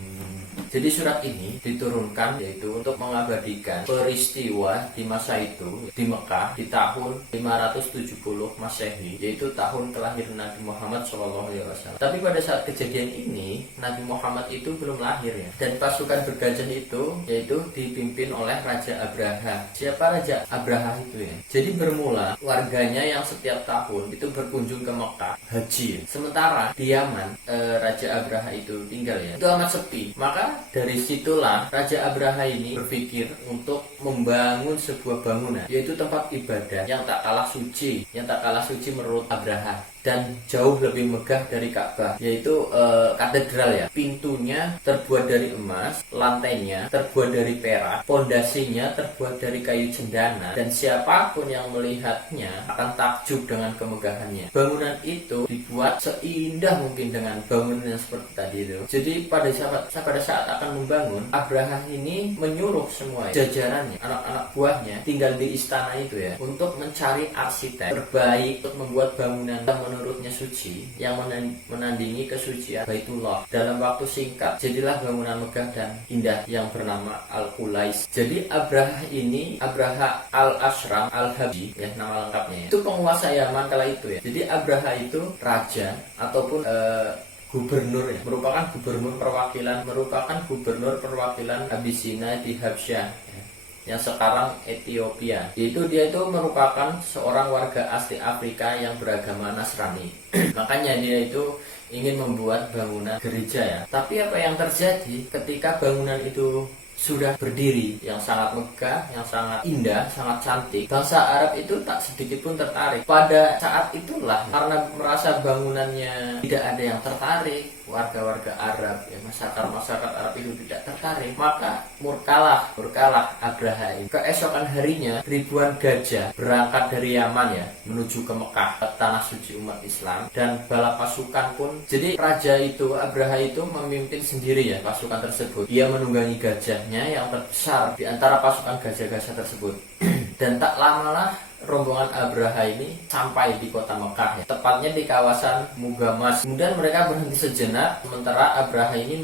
Jadi surat ini diturunkan yaitu untuk mengabadikan peristiwa di masa itu di Mekah di tahun 570 Masehi, yaitu tahun kelahiran Nabi Muhammad SAW. Tapi pada saat kejadian ini Nabi Muhammad itu belum lahir ya. Dan pasukan bergajah itu yaitu dipimpin oleh Raja Abraha. Siapa Raja Abraha itu ya? Jadi bermula warganya yang setiap tahun itu berkunjung ke Mekah haji. Sementara di Yaman Raja Abraha itu tinggal ya, itu amat sepi. Maka dari situlah Raja Abraha ini berpikir untuk membangun sebuah bangunan, yaitu tempat ibadah yang tak kalah suci, menurut Abraha, dan jauh lebih megah dari Ka'bah, yaitu katedral ya. Pintunya terbuat dari emas, lantainya terbuat dari perak, pondasinya terbuat dari kayu cendana, dan siapapun yang melihatnya akan takjub dengan kemegahannya. Bangunan itu dibuat seindah mungkin dengan bangunan yang seperti tadi itu. Jadi pada saat akan membangun, Abraha ini menyuruh semua jajarannya, anak-anak buahnya tinggal di istana itu ya, untuk mencari arsitek terbaik untuk membuat bangunan yang menurutnya suci, yang menandingi kesucian Baitullah dalam waktu singkat. Jadilah bangunan megah dan indah yang bernama Al-Qulais. Jadi Abraha ini, Abraha Al-Ashram Al-Habsyi ya nama lengkapnya ya, itu penguasa Yaman kala itu ya. Jadi Abraha itu raja ataupun gubernur ya, merupakan gubernur perwakilan Abisina di Habsyah ya, yang sekarang Ethiopia. Dia itu merupakan seorang warga asli Afrika yang beragama Nasrani. Makanya dia itu ingin membuat bangunan gereja ya. Tapi apa yang terjadi ketika bangunan itu sudah berdiri, yang sangat megah, yang sangat indah, sangat cantik, bangsa Arab itu tak sedikit pun tertarik. Pada saat itulah, karena merasa bangunannya tidak ada yang tertarik, warga-warga Arab ya, masyarakat Arab itu tidak tertarik, maka murkalah Abraha ini. Keesokan harinya ribuan gajah berangkat dari Yaman ya menuju ke Mekah, ke tanah suci umat Islam, dan bala pasukan pun. Jadi raja itu, Abraha itu memimpin sendiri ya pasukan tersebut. Dia menunggangi gajahnya yang terbesar di antara pasukan gajah-gajah tersebut. Dan tak lamalah rombongan Abraha ini sampai di kota Mekah ya, tepatnya di kawasan Mugamas. Kemudian mereka berhenti sejenak, sementara Abraha ini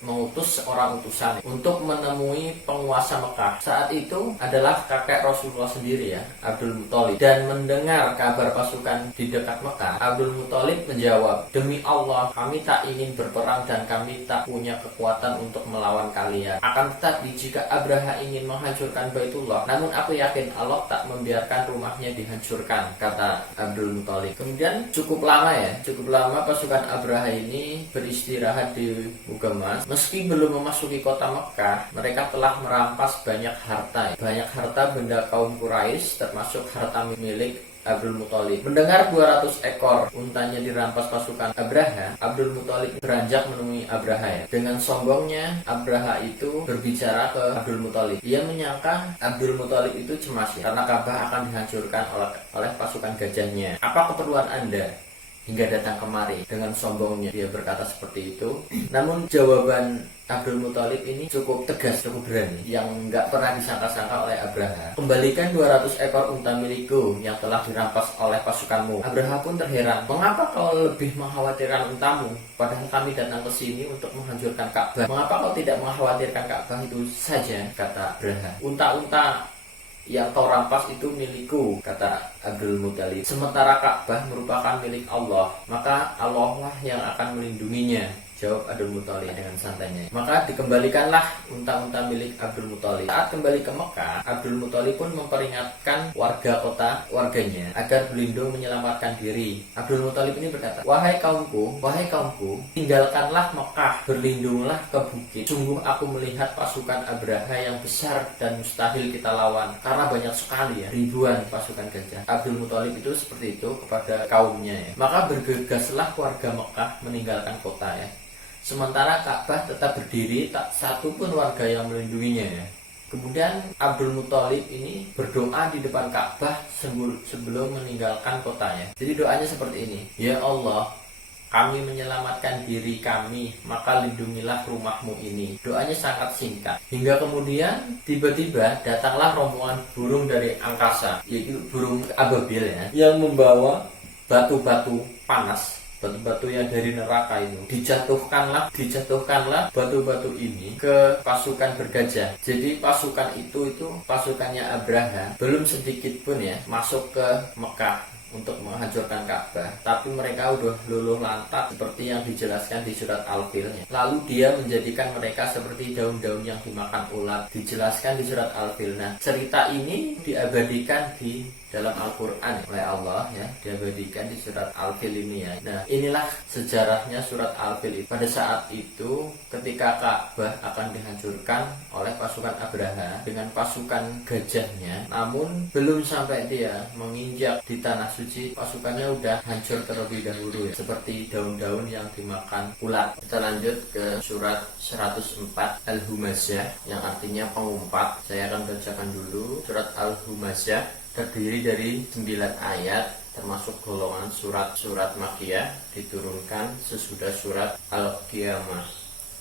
mengutus seorang utusan untuk menemui penguasa Mekah. Saat itu adalah kakek Rasulullah sendiri ya, Abdul Muthalib. Dan mendengar kabar pasukan di dekat Mekah, Abdul Muthalib menjawab, "Demi Allah, kami tak ingin berperang dan kami tak punya kekuatan untuk melawan kalian. Akan tetapi jika Abraha ingin menghancurkan Baitullah, namun aku yakin Allah tak membiarkan rumahnya dihancurkan," kata Abdul Muthalib. Kemudian cukup lama pasukan Abraha ini beristirahat di Mugamas. Meski belum memasuki kota Mekah, mereka telah merampas banyak harta benda kaum Quraisy, termasuk harta milik Abdul Muthalib. Mendengar 200 ekor untanya dirampas pasukan Abraha, Abdul Muthalib beranjak menemui Abraha ya. Dengan sombongnya, Abraha itu berbicara ke Abdul Muthalib. Ia menyangka Abdul Muthalib itu cemas ya, karena Ka'bah akan dihancurkan oleh pasukan gajahnya. "Apa keperluan Anda hingga datang kemari?" Dengan sombongnya dia berkata seperti itu. Namun jawaban Abdul Muthalib ini cukup tegas, cukup berani, yang nggak pernah disangka-sangka oleh Abraha. "Kembalikan 200 ekor unta milikku yang telah dirampas oleh pasukanmu." Abraha pun terheran. "Mengapa kau lebih mengkhawatirkan untamu? Padahal kami datang ke sini untuk menghancurkan Ka'bah. Mengapa kau tidak mengkhawatirkan Ka'bah itu saja?" kata Abraha. "Unta-unta yang kau rampas itu milikku," kata Abdul Muthalib. "Sementara Ka'bah merupakan milik Allah, maka Allah lah yang akan melindunginya," jawab Abdul Muthalib dengan santainya. Maka dikembalikanlah unta-unta milik Abdul Muthalib. Saat kembali ke Mekah, Abdul Muthalib pun memperingatkan warganya agar berlindung menyelamatkan diri. Abdul Muthalib ini berkata, wahai kaumku, tinggalkanlah Mekah, berlindunglah ke bukit. Sungguh aku melihat pasukan Abraha yang besar dan mustahil kita lawan, karena banyak sekali ya, ribuan pasukan gajah." Abdul Muthalib itu seperti itu kepada kaumnya ya. Maka bergegaslah warga Mekah meninggalkan kota ya. Sementara Ka'bah tetap berdiri, tak satu pun warga yang melindunginya ya. Kemudian Abdul Muthalib ini berdoa di depan Ka'bah sebelum meninggalkan kotanya. Jadi doanya seperti ini, "Ya Allah, kami menyelamatkan diri kami, maka lindungilah rumahmu ini." Doanya sangat singkat. Hingga kemudian tiba-tiba datanglah rombongan burung dari angkasa, yaitu burung ababil ya, yang membawa batu-batu panas batu-batu yang dari neraka ini. Dijatuhkanlah batu-batu ini ke pasukan bergajah. Jadi pasukan itu pasukannya Abraha belum sedikit pun ya masuk ke Mekah untuk menghancurkan Ka'bah, tapi mereka udah luluh lantak seperti yang dijelaskan di surat Al-Fil. Lalu dia menjadikan mereka seperti daun-daun yang dimakan ulat, dijelaskan di surat Al-Fil. Nah, cerita ini diabadikan di dalam Al-Quran oleh Allah ya, diabadikan di surat Al-Fil ini ya. Nah, inilah sejarahnya surat Al-Fil. Pada saat itu ketika Ka'bah akan dihancurkan oleh pasukan Abraha dengan pasukan gajahnya, namun belum sampai dia menginjak di tanah suci, pasukannya udah hancur terlebih dahulu ya, seperti daun-daun yang dimakan ulat. Kita lanjut ke surat 104 Al-Humazah yang artinya pengumpat. Saya akan bacakan dulu. Surat Al-Humazah terdiri dari 9 ayat, termasuk golongan surat-surat Makkiyah, diturunkan sesudah surat Al-Qiyamah.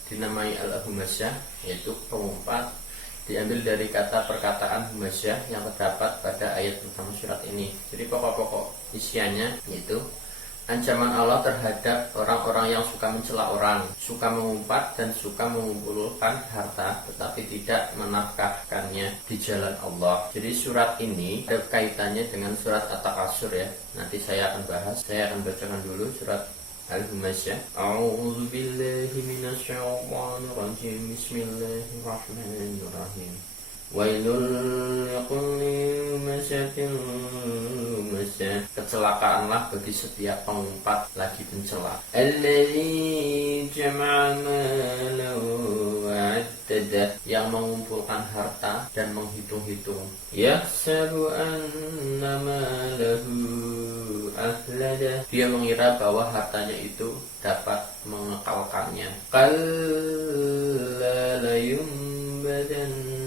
Dinamai Al-Humazah, yaitu pengumpat, diambil dari kata perkataan humazah yang terdapat pada ayat pertama surat ini. Jadi pokok-pokok isiannya yaitu ancaman Allah terhadap orang-orang yang suka mencela orang, suka mengumpat dan suka mengumpulkan harta tetapi tidak menafkahkannya di jalan Allah. Jadi surat ini ada kaitannya dengan surat At-Takasur ya. Nanti saya akan bahas. Saya akan bacakan dulu surat Al-Humazah. A'udzu billahi minasyaitonir rajim. Bismillahirrahmanirrahim. Wailul likulli humazatil lumazah. Kecelakaanlah bagi setiap pengumpat lagi pencela. Alladzi jama'a malahu wa'addadah, yang mengumpulkan harta dan menghitung-hitung. Yahsabu anna malahu akhladah, dia mengira bahwa hartanya itu dapat mengekalkannya. Qalla la yumbadan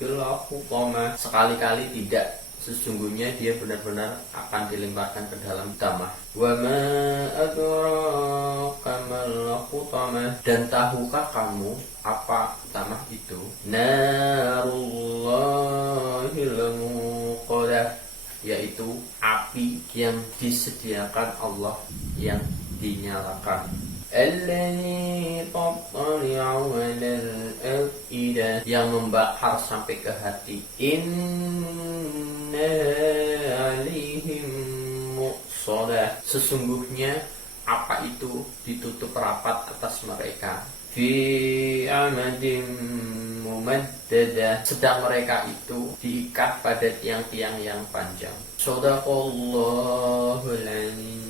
fil hutama, sekali-kali tidak, sesungguhnya dia benar-benar akan dilemparkan ke dalam tamah. Wa ma adraka mal hutama, dan tahukah kamu apa tamah itu? Narullahil muqadah, yaitu api yang disediakan Allah yang dinyalakan. Alladzi tattali'u 'alal afidah, yang membakar sampai ke hati. Inna 'alaihim muqsadah, sesungguhnya apa itu ditutup rapat atas mereka. Fi amadin mumaddadah, sedang mereka itu diikat pada tiang-tiang yang panjang. Shadaqallahul 'azim.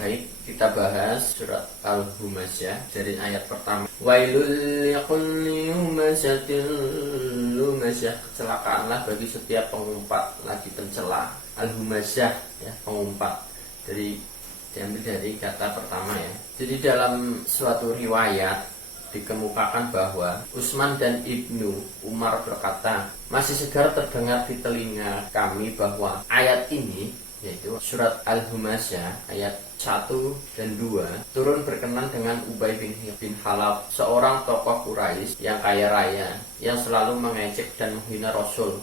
Baik, kita bahas surat Al-Humazah dari ayat pertama. Wailul likulli humazatil lumazah, kecelakaanlah bagi setiap pengumpat lagi pencela. Al-Humazah ya, pengumpat, diambil dari kata pertama ya. Jadi dalam suatu riwayat dikemukakan bahwa Utsman dan Ibnu Umar berkata, masih segar terdengar di telinga kami bahwa ayat ini, yaitu surat Al-Humazah ayat 1 dan 2, turun berkenan dengan Ubay bin Khalaf, seorang tokoh Quraisy yang kaya raya, yang selalu mengejek dan menghina Rasul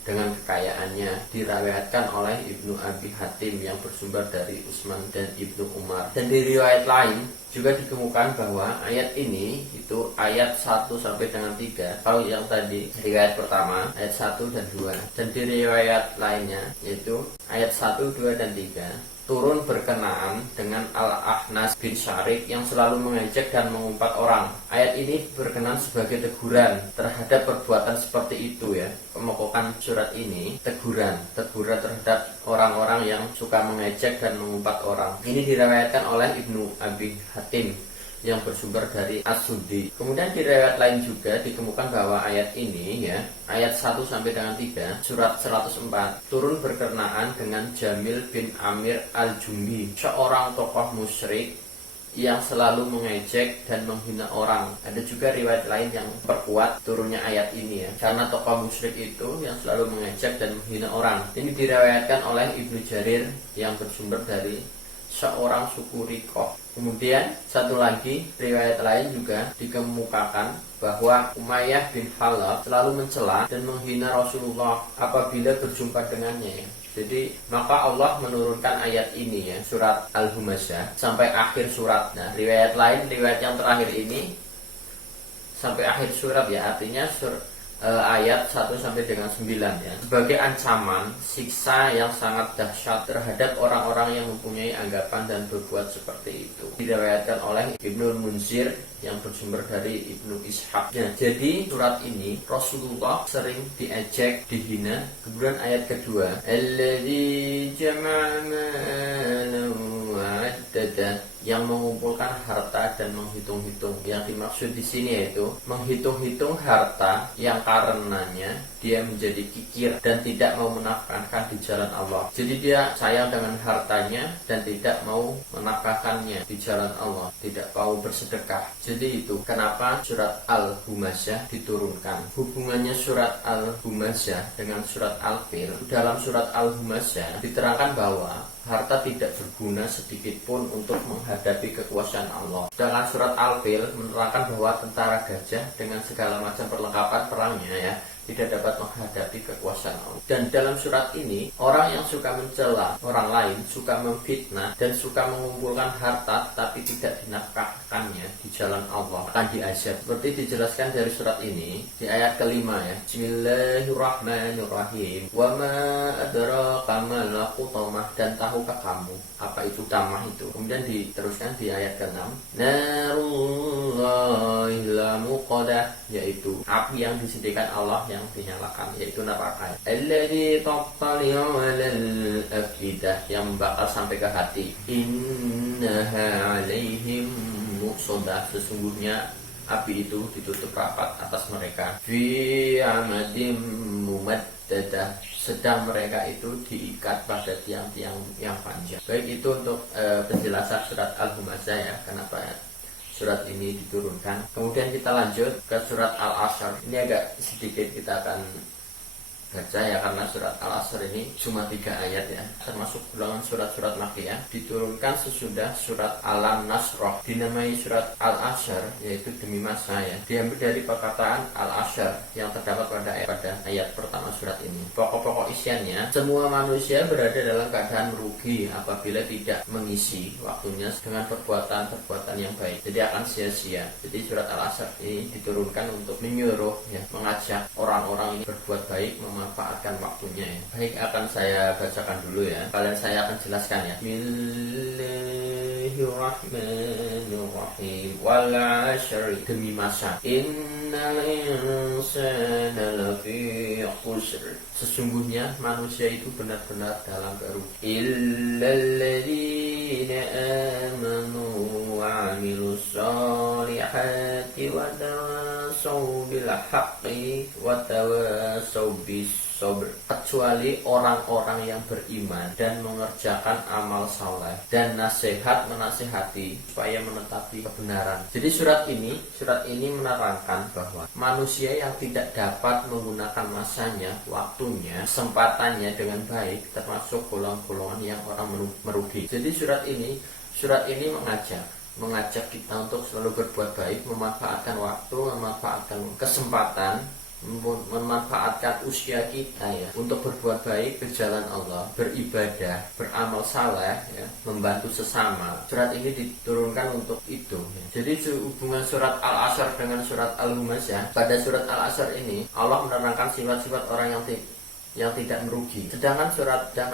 dengan kekayaannya. Diriwayatkan oleh Ibnu Abi Hatim yang bersumber dari Utsman dan Ibnu Umar. Dan di riwayat lain juga dikemukakan bahwa ayat ini itu ayat 1 sampai dengan 3. Kalau yang tadi riwayat pertama ayat 1 dan 2, dan di riwayat lainnya yaitu ayat 1, 2 dan 3 turun berkenaan dengan Al-Ahnas bin Syarif yang selalu mengejek dan mengumpat orang. Ayat ini berkenan sebagai teguran terhadap perbuatan seperti itu ya. Pemokok surat ini teguran terhadap orang-orang yang suka mengejek dan mengumpat orang. Ini diriwayatkan oleh Ibnu Abi Hatim yang bersumber dari As-Suddi. Kemudian di riwayat lain juga dikemukakan bahwa ayat ini ya, ayat 1 sampai dengan 3 surat 104 turun berkenaan dengan Jamil bin Amir Al-Jumbi, seorang tokoh musyrik yang selalu mengejek dan menghina orang. Ada juga riwayat lain yang perkuat turunnya ayat ini ya, karena tokoh musyrik itu yang selalu mengejek dan menghina orang. Ini diriwayatkan oleh Ibnu Jarir yang bersumber dari seorang suku Rikoh. Kemudian satu lagi riwayat lain juga dikemukakan bahwa Umayyah bin Khalaf selalu mencela dan menghina Rasulullah apabila berjumpa dengannya ya. Jadi maka Allah menurunkan ayat ini ya, surat Al-Humazah sampai akhir surat. Nah, riwayat lain, riwayat yang terakhir ini sampai akhir surat ya, artinya ayat 1 sampai dengan 9 ya, sebagai ancaman siksa yang sangat dahsyat terhadap orang-orang yang mempunyai anggapan dan berbuat seperti itu. Diriwayatkan oleh Ibnu Munzir yang bersumber dari Ibnu Ishaq. Nah, jadi surat ini Rasulullah sering diejek, dihina. Kemudian ayat kedua, alladzi jama'a malan wa'addada, yang mengumpulkan harta dan menghitung-hitung. Yang dimaksud di sini yaitu menghitung-hitung harta yang karenanya dia menjadi kikir dan tidak mau menafkahkan di jalan Allah. Jadi dia sayang dengan hartanya dan tidak mau menafkahkannya di jalan Allah, tidak mau bersedekah. Jadi itu kenapa surat Al-Humazah diturunkan. Hubungannya surat Al-Humazah dengan surat Al-Fil. Dalam surat Al-Humazah diterangkan bahwa harta tidak berguna sedikit pun untuk menghadapi kekuasaan Allah. Dalam surat Al-Fil menerangkan bahwa tentara gajah dengan segala macam perlengkapan perangnya ya tidak dapat menghadapi kekuasaan Allah. Dan dalam surat ini orang yang suka mencela orang lain, suka memfitnah dan suka mengumpulkan harta tetapi tidak dinafkahkannya di jalan Allah akan diazab. Seperti dijelaskan dari surat ini di ayat kelima ya. Bismillahirrahmanirrahim. Wa ma adraka mal qutamah, dan tahukah kamu apa itu tamah itu? Kemudian diteruskan di ayat ke-6. Narullahil muqadah, yaitu api yang disediakan Allah yang dinyalakan, yaitu neraka. Alladzi tattali'u 'alal afidah, yang membakar sampai ke hati. Innaha 'alaihim muqsadah, sesungguhnya api itu ditutup rapat atas mereka. Fi amadim mumaddadah, sedang mereka itu diikat pada tiang-tiang yang panjang. Baik, itu untuk penjelasan surat Al-Humazah ya, kenapa ya surat ini diturunkan. Kemudian kita lanjut ke surat Al-Asr. Ini agak sedikit kita akan baca ya, karena surat Al-Asr ini cuma 3 ayat ya, termasuk golongan surat-surat Makkiyah, diturunkan sesudah surat Al-Nasrah. Dinamai surat Al-Asr yaitu demi masa ya, diambil dari perkataan Al-Asr yang terdapat pada ayat pertama surat ini. Pokok-pokok isiannya, semua manusia berada dalam keadaan merugi apabila tidak mengisi waktunya dengan perbuatan-perbuatan yang baik, jadi akan sia-sia. Jadi surat Al-Asr ini diturunkan untuk menyuruh ya, mengajak orang-orang ini berbuat baik, memanfaatkan waktunya ya. Baik, akan saya bacakan dulu ya, kalian saya akan jelaskan ya. Bismillahirrahmanirrahim. Wal 'ashri, demi masa. Innal insana lafi khusr, sesungguhnya manusia itu benar-benar dalam kerugian. Illalladzina amanu wa 'amilus sholihati wa tawasaw bil haqqi wa tawasaw bis sabr, kecuali orang-orang yang beriman dan mengerjakan amal saleh dan menasehati supaya menetapi kebenaran. Jadi surat ini menerangkan bahwa manusia yang tidak dapat menggunakan masanya, waktunya, kesempatannya dengan baik termasuk golongan-golongan yang orang merugi. Jadi surat ini mengajak kita untuk selalu berbuat baik, memanfaatkan waktu, memanfaatkan kesempatan, memanfaatkan usia kita ya untuk berbuat baik ke jalan Allah, beribadah, beramal saleh ya, membantu sesama. Surat ini diturunkan untuk itu ya. Jadi hubungan surat Al-Asr dengan surat Al-Humazah, pada surat Al-Asr ini Allah menerangkan sifat-sifat orang yang tidak merugi. Sedangkan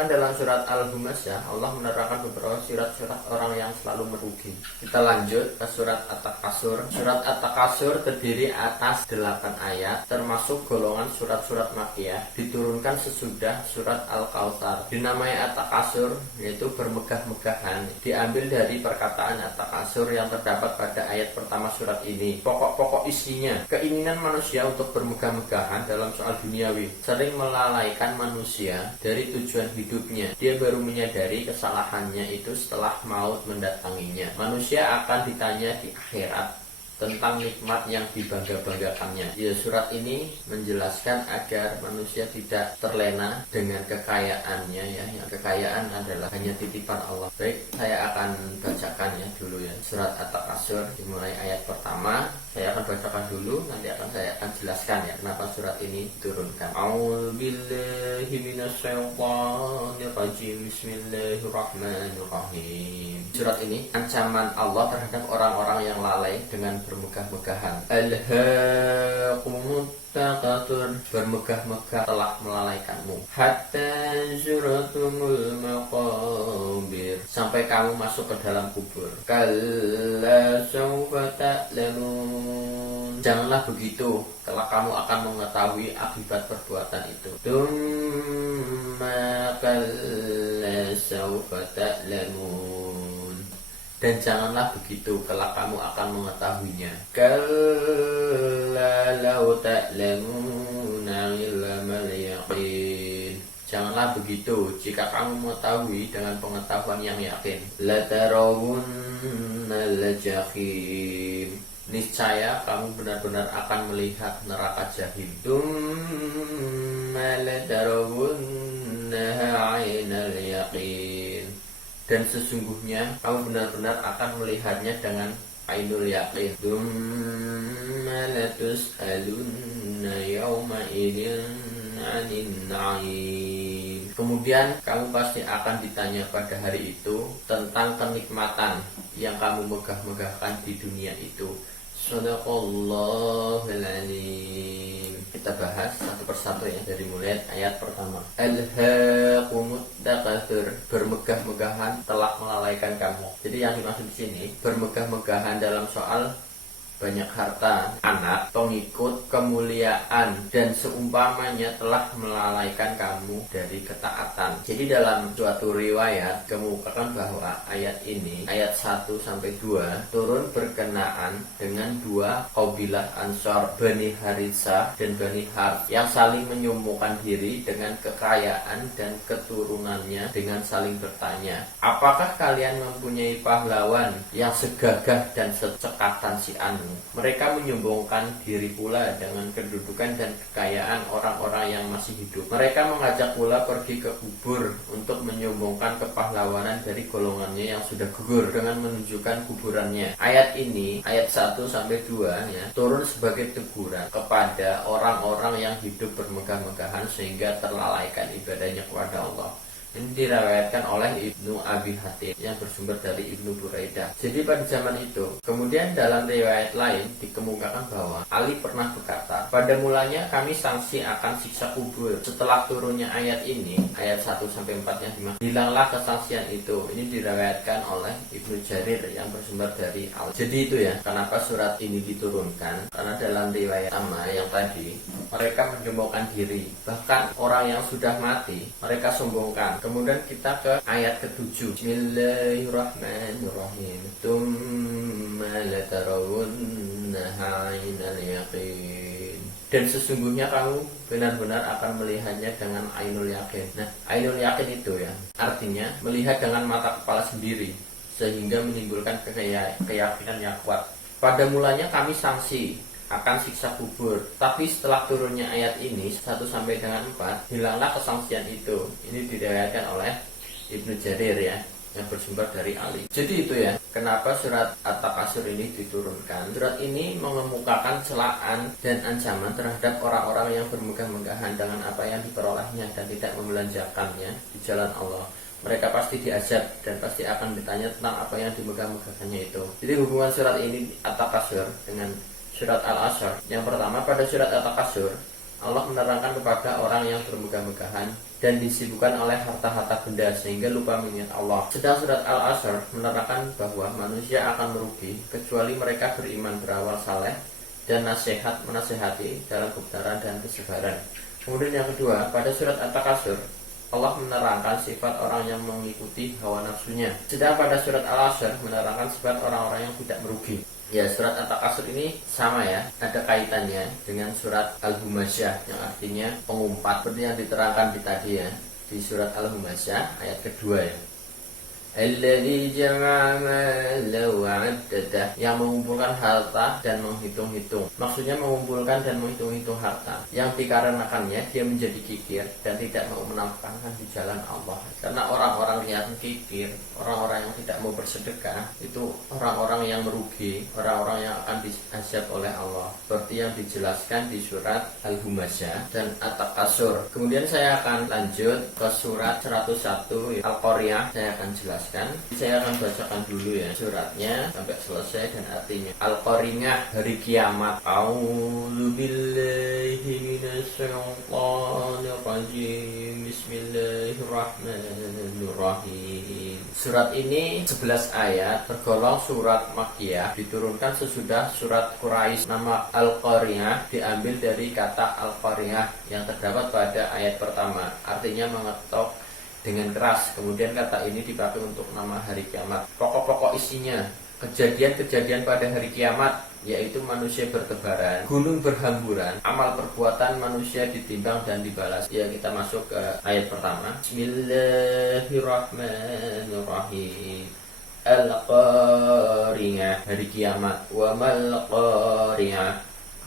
dalam surat Al-Humazah Allah menerangkan beberapa surat orang yang selalu merugi. Kita lanjut ke surat At-Takasur. Surat At-Takasur terdiri atas 8 ayat, termasuk golongan surat-surat Makkiyah, diturunkan sesudah surat Al-Kautsar. Dinamai At-Takasur yaitu bermegah-megahan, diambil dari perkataan At-Takasur yang terdapat pada ayat pertama surat ini. Pokok-pokok isinya, keinginan manusia untuk bermegah-megahan dalam soal duniawi sering melalaikan manusia dari tujuan hidupnya. Dia baru menyadari kesalahannya itu setelah maut mendatanginya. Manusia akan ditanya di akhirat tentang nikmat yang dibangga-banggakannya. Ya, surat ini menjelaskan agar manusia tidak terlena dengan kekayaannya ya. Yang kekayaan adalah hanya titipan Allah. Baik, saya akan bacakan ya dulu ya. Surat At-Takasur dimulai ayat pertama. Saya akan bacakan dulu, nanti saya akan jelaskan ya kenapa surat ini diturunkan. A'udzubillahi minasyaitonir rajim. Bismillahirrahmanirrahim. Surat ini ancaman Allah terhadap orang-orang yang lalai dengan bermegah-megahan. Alhaakumut takatsur, bermegah-megah telah melalaikanmu. Hatta zuratumul maqabir, sampai kamu masuk ke dalam kubur. Kalla sawfa ta'lamun, janganlah begitu, kelak kamu akan mengetahui akibat perbuatan itu. Tsumma kalla sawfa ta'lamun, dan janganlah begitu, kelak kamu akan mengetahuinya. Kalla law ta'lamuna ilmal yaqin, janganlah begitu, jika kamu mengetahui dengan pengetahuan yang yakin. Latarawunnal jahim, niscaya kamu benar-benar akan melihat neraka jahim. Tsumma latarawunnaha 'ainal yaqin, dan sesungguhnya kamu benar-benar akan melihatnya dengan ainul yaqin. Tsumma latus'alunna yawma idzin 'anil na'im, kemudian kamu pasti akan ditanya pada hari itu tentang kenikmatan yang kamu megah-megahkan di dunia itu. Shadaqallahul Azim. Kita bahas satu persatu ya, dari mulai ayat pertama. Alhaakumut takatsur, bermegah-megahan telah melalaikan kamu. Jadi yang dimaksud di sini bermegah-megahan dalam soal banyak harta, anak, pengikut, kemuliaan, dan seumpamanya telah melalaikan kamu dari ketaatan. Jadi dalam suatu riwayat kemukakan bahwa ayat ini, ayat 1-2 turun berkenaan dengan dua kabilah Ansor, Bani Haritsah dan Bani Harth, yang saling menyumbungkan diri dengan kekayaan dan keturunannya dengan saling bertanya, apakah kalian mempunyai pahlawan yang segagah dan secekatan si Anu? Mereka menyombongkan diri pula dengan kedudukan dan kekayaan orang-orang yang masih hidup. Mereka mengajak pula pergi ke kubur untuk menyombongkan kepahlawanan dari golongannya yang sudah gugur dengan menunjukkan kuburannya. Ayat ini, ayat 1-2 ya, turun sebagai teguran kepada orang-orang yang hidup bermegah-megahan sehingga terlalaikan ibadahnya kepada Allah. Ini diriwayatkan oleh Ibnu Abi Hatim yang bersumber dari Ibnu Buraidah. Jadi pada zaman itu, kemudian dalam riwayat lain dikemukakan bahwa Ali pernah berkata, pada mulanya kami sanksi akan siksa kubur. Setelah turunnya ayat ini, ayat 1-4 yang dimaksud, hilanglah kesangsian itu. Ini diriwayatkan oleh Ibnu Jarir yang bersumber dari Ali. Jadi itu ya, kenapa surat ini diturunkan? Karena dalam riwayat sama yang tadi, mereka menyombongkan diri. Bahkan orang yang sudah mati, mereka sombongkan. Kemudian kita ke ayat ke-7. Bismillahirrahmanirrahim. Tsumma latarawunnaha 'ainal yaqin, dan sesungguhnya kamu benar-benar akan melihatnya dengan ainul yakin. Nah, ainul yakin itu ya, artinya melihat dengan mata kepala sendiri, sehingga menimbulkan keyakinan yang kuat. Pada mulanya kami sanksi akan siksa kubur, tapi setelah turunnya ayat ini 1-4, hilanglah kesangsian itu. Ini diriwayatkan oleh Ibnu Jarir ya, yang bersumber dari Ali. Jadi itu ya, kenapa surat At-Takasur ini diturunkan. Surat ini mengemukakan celaan dan ancaman terhadap orang-orang yang bermegah-megahan dengan apa yang diperolehnya dan tidak membelanjakannya di jalan Allah. Mereka pasti diazab dan pasti akan ditanya tentang apa yang dimegah-megahkannya itu. Jadi hubungan surat ini At-Takasur dengan surat Al-Asr. Yang pertama, pada surat At-Takasur, Allah menerangkan kepada orang yang bermegah-megahan dan disibukkan oleh harta-harta benda sehingga lupa mengingat Allah. Sedang surat Al-Asr menerangkan bahwa manusia akan merugi kecuali mereka beriman berawal saleh dan menasehati dalam kebenaran dan kesabaran. Kemudian yang kedua, pada surat At-Takasur, Allah menerangkan sifat orang yang mengikuti hawa nafsunya. Sedang pada surat Al-Asr menerangkan sifat orang-orang yang tidak merugi. Ya, surat At-Takasur ini sama ya, ada kaitannya dengan surat Al-Humasyah yang artinya pengumpat, seperti yang diterangkan di tadi ya, di surat Al-Humasyah ayat kedua ya. Alladzi jama'a malan wa 'addadah, yang mengumpulkan harta dan menghitung-hitung. Maksudnya mengumpulkan dan menghitung-hitung harta yang dikarenakannya dia menjadi kikir dan tidak mau menafkahkan di jalan Allah. Karena orang-orang yang kikir, orang-orang yang tidak mau bersedekah, itu orang-orang yang merugi, orang-orang yang akan diazab oleh Allah. Seperti yang dijelaskan di surat Al-Humazah dan At-Takasur. Kemudian saya akan lanjut ke surat 101 Al-Qariyah. Saya akan jelaskan. Saya akan bacakan dulu ya suratnya sampai selesai dan artinya. Al-Qariyah, hari kiamat. A'udzu billahi minasyaitonir rajim. Bismillahirrahmanirrahim. Surat ini 11 ayat, tergolong surat Makkiyah, diturunkan sesudah surat Quraisy. Nama Al-Qariyah diambil dari kata Al-Qariyah yang terdapat pada ayat pertama, artinya mengetok dengan keras. Kemudian kata ini dipakai untuk nama hari kiamat. Pokok-pokok isinya kejadian-kejadian pada hari kiamat, yaitu manusia bertebaran, gunung berhamburan, amal perbuatan manusia ditimbang dan dibalas. Ya, kita masuk ke ayat pertama. Bismillahirrahmanirrahim. Al-Qariyah, hari kiamat. Wa mal qariyah,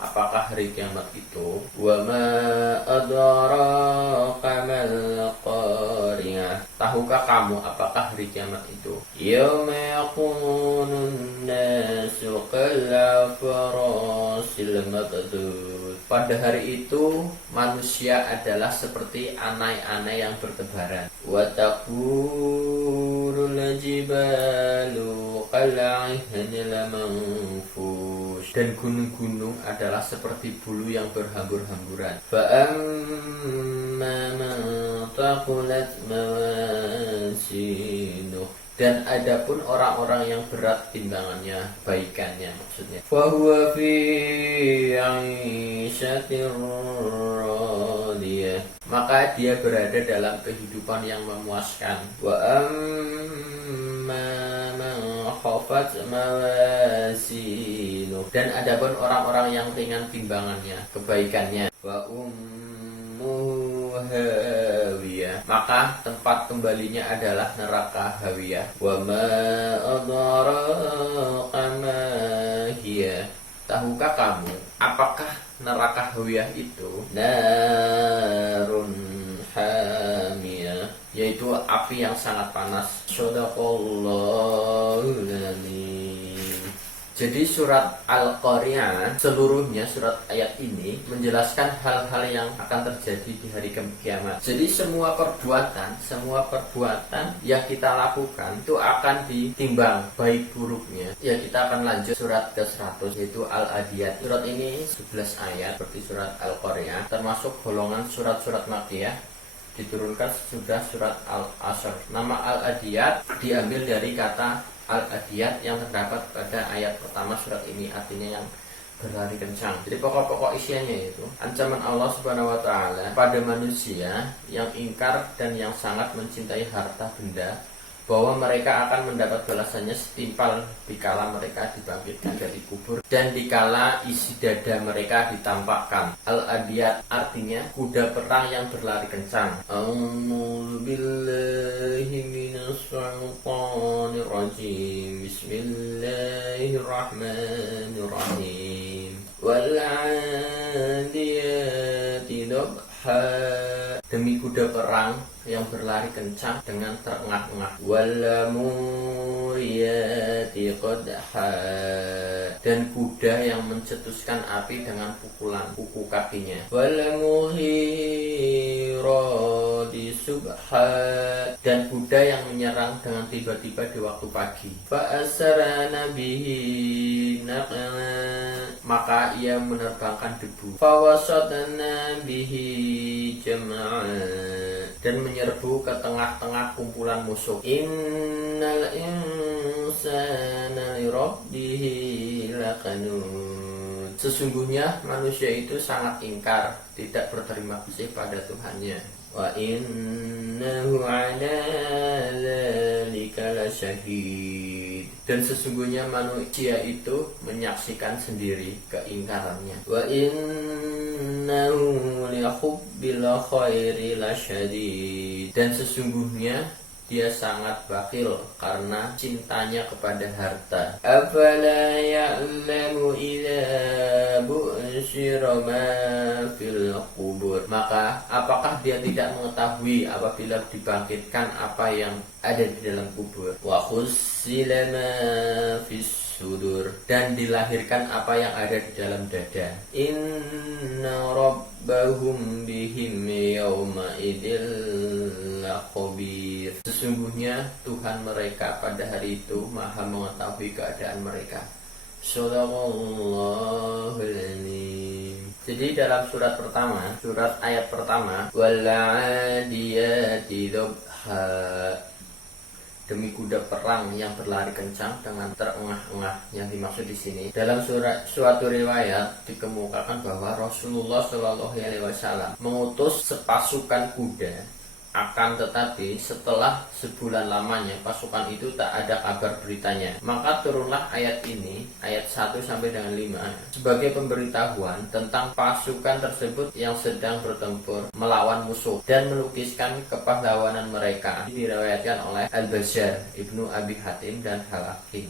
apakah hari kiamat itu? Wa ma adraka mal qariyah, tahukah kamu apakah hari kiamat itu? Yauma yakunun nasu kal-farasil mabthud, pada hari itu manusia adalah seperti anai-anai yang bertebaran. Wa taqulul jibalu kal-'ihnil manfush, dan gunung-gunung adalah seperti bulu yang berhambur-hamburan. Fa'amma man taqulat mawasinuh, dan adapun orang-orang yang berat timbangannya, baikannya maksudnya, fahuwa fi 'ishatir radiyah, maka dia berada dalam kehidupan yang memuaskan. Wa amma man khafat mawasinuh, dan adapun orang-orang yang ringan timbangannya, kebaikannya, wa ummuhu hawiyah, maka tempat kembalinya adalah neraka hawiyah. Wa ma adraka ma hiya, tahukah kamu apakah neraka hawiyah itu? Narun hamiyah, yaitu api yang sangat panas. Shadaqallahul azim. Jadi surat Al-Qariyah seluruhnya, surat ayat ini menjelaskan hal-hal yang akan terjadi di hari kiamat. Jadi semua perbuatan yang kita lakukan itu akan ditimbang baik buruknya. Ya, kita akan lanjut surat ke-100, yaitu Al-Adiyat. Surat ini 11 ayat seperti surat Al-Qariyah, termasuk golongan surat-surat Makkiyah, diturunkan sudah surat Al-Asr. Nama Al-Adiyat diambil dari kata Al-Adiyat yang terdapat pada ayat pertama surat ini, artinya yang berlari kencang. Jadi pokok-pokok isiannya itu ancaman Allah Subhanahu wa taala pada manusia yang ingkar dan yang sangat mencintai harta benda, bahwa mereka akan mendapat balasannya setimpal dikala mereka dibangkitkan dari kubur dan dikala isi dada mereka ditampakkan. Al-Adiyat artinya kuda perang yang berlari kencang. A'udzu billahi minasyaitonir rajim. Bismillahirrahmanirrahim. Wal 'adiyati dhabha, demi kuda perang yang berlari kencang dengan terengah-engah. Wal muriyati qadha, dan kuda yang mencetuskan api dengan pukulan kuku kakinya. Wal muhirati subha, dan kuda yang menyerang dengan tiba-tiba di waktu pagi. Fa asrana bihi naqla, maka ia menerbangkan debu. Fa wasatna bihi jam'a, dan menyerbu ke tengah-tengah kumpulan musuh. Innal insana li rabbihi lakanud, sesungguhnya manusia itu sangat ingkar, tidak berterima kasih pada Tuhannya. Wa innahu ala dzalika lasyahid, dan sesungguhnya manusia itu menyaksikan sendiri keingkarannya. Wa innahu li hubbil khairi lasyadid, dan sesungguhnya dia sangat bakhil karena cintanya kepada harta. Afala ya'lamu idza bu'syira ma fil qubur. Maka apakah dia tidak mengetahui apabila dibangkitkan apa yang ada di dalam kubur? Wa khussila ma fis sudur, dan dilahirkan apa yang ada di dalam dada. Inna rabbahum bihim yawma idil lakhabir. Sesungguhnya Tuhan mereka pada hari itu maha mengetahui keadaan mereka. Shadaqallahul azim. Jadi dalam surat pertama, surat ayat pertama, wal 'adiyati dhabha, demi kuda perang yang berlari kencang dengan terengah-engah. Yang dimaksud di sini dalam suatu riwayat dikemukakan bahwa Rasulullah Shallallahu Alaihi Wasallam mengutus sepasukan kuda, akan tetapi setelah sebulan lamanya pasukan itu tak ada kabar beritanya. Maka turunlah ayat ini, ayat 1 sampai dengan 5, sebagai pemberitahuan tentang pasukan tersebut yang sedang bertempur melawan musuh dan melukiskan kepahlawanan mereka. Diriwayatkan oleh Al-Bazzar, Ibnu Abi Hatim dan Al-Hakim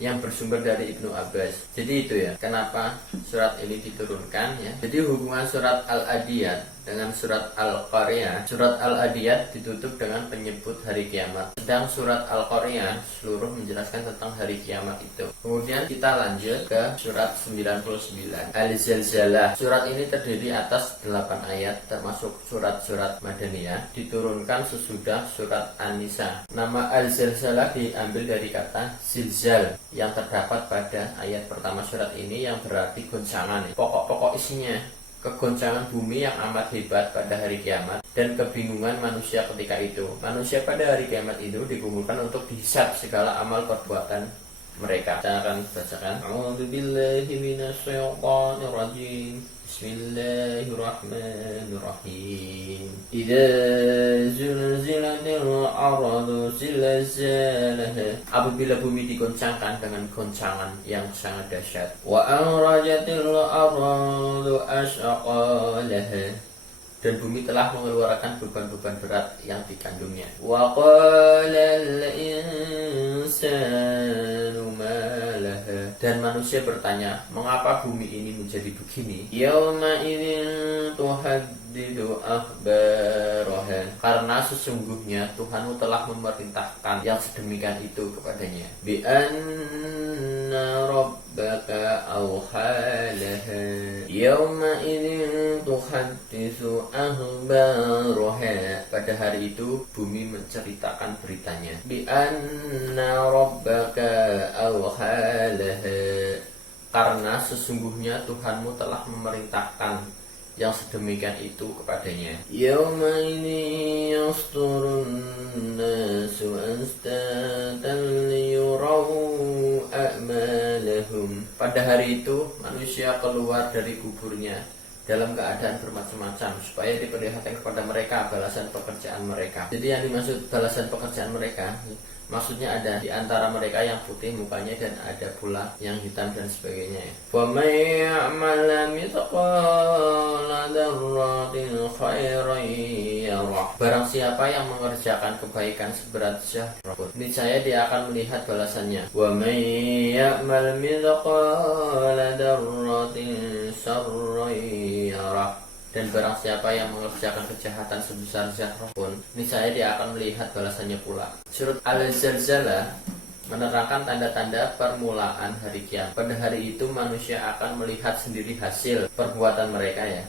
yang bersumber dari Ibnu Abbas. Jadi itu ya, kenapa surat ini diturunkan ya. Jadi hubungan surat Al-Adiyat dengan surat Al-Qariyah. Surat Al-Adiyat ditutup dengan penyebut hari kiamat, sedang surat Al-Qariyah seluruh menjelaskan tentang hari kiamat itu. Kemudian kita lanjut ke surat 99 Al-Zalzalah. Surat ini terdiri atas 8 ayat, termasuk surat-surat Madaniyah, diturunkan sesudah surat An-Nisa. Nama Al-Zalzalah diambil dari kata zilzal yang terdapat pada ayat pertama surat ini, yang berarti goncangan. Pokok-pokok isinya kegoncangan bumi yang amat hebat pada hari kiamat dan kebingungan manusia ketika itu. Manusia pada hari kiamat itu dikumpulkan untuk dihisab segala amal perbuatan mereka. Kita akan bacakan. A'udzubillahi minasyaitonir rajim. Bismillahirrahmanirrahim. Idza zulzilatil ardu zilzalaha. Apabila bumi digoncangkan dengan goncangan yang sangat dahsyat. Wa akhrajatil ardu asqalaha. Dan bumi telah mengeluarkan beban-beban berat yang dikandungnya. Wa qalal insanu ma laha. Dan manusia bertanya, mengapa bumi ini menjadi begini? Yauma idzin tuhaddidu akhbaraha. Karena sesungguhnya Tuhanmu telah memerintahkan yang sedemikian itu kepadanya. Bi anna rabbaka awhalaha. Yauma idzin tuhaddisu akhbaraha. Pada hari itu bumi menceritakan beritanya. Bi anna rabbaka awhalaha. Karena sesungguhnya Tuhanmu telah memerintahkan yang sedemikian itu kepadanya. Yauma ini yasturun nasu astatan liyuraw a'malahum. Pada hari itu manusia keluar dari kuburnya dalam keadaan bermacam-macam supaya diperlihatkan kepada mereka balasan pekerjaan mereka. Jadi yang dimaksud balasan pekerjaan mereka, maksudnya ada di antara mereka yang putih mukanya dan ada pula yang hitam dan sebagainya. Wa may ya'mal mithqala dzarratin khairan yarah. Barang siapa yang mengerjakan kebaikan seberat syarah pun, niscaya dia akan melihat balasannya. Wa may ya'mal mithqala dzarratin syarran yarah. Dan barang siapa yang mengerjakan kejahatan sebesar zarrah pun, niscaya dia akan melihat balasannya pula. Surat Al-Zalzalah menerangkan tanda-tanda permulaan hari kiamat. Pada hari itu manusia akan melihat sendiri hasil perbuatan mereka ya,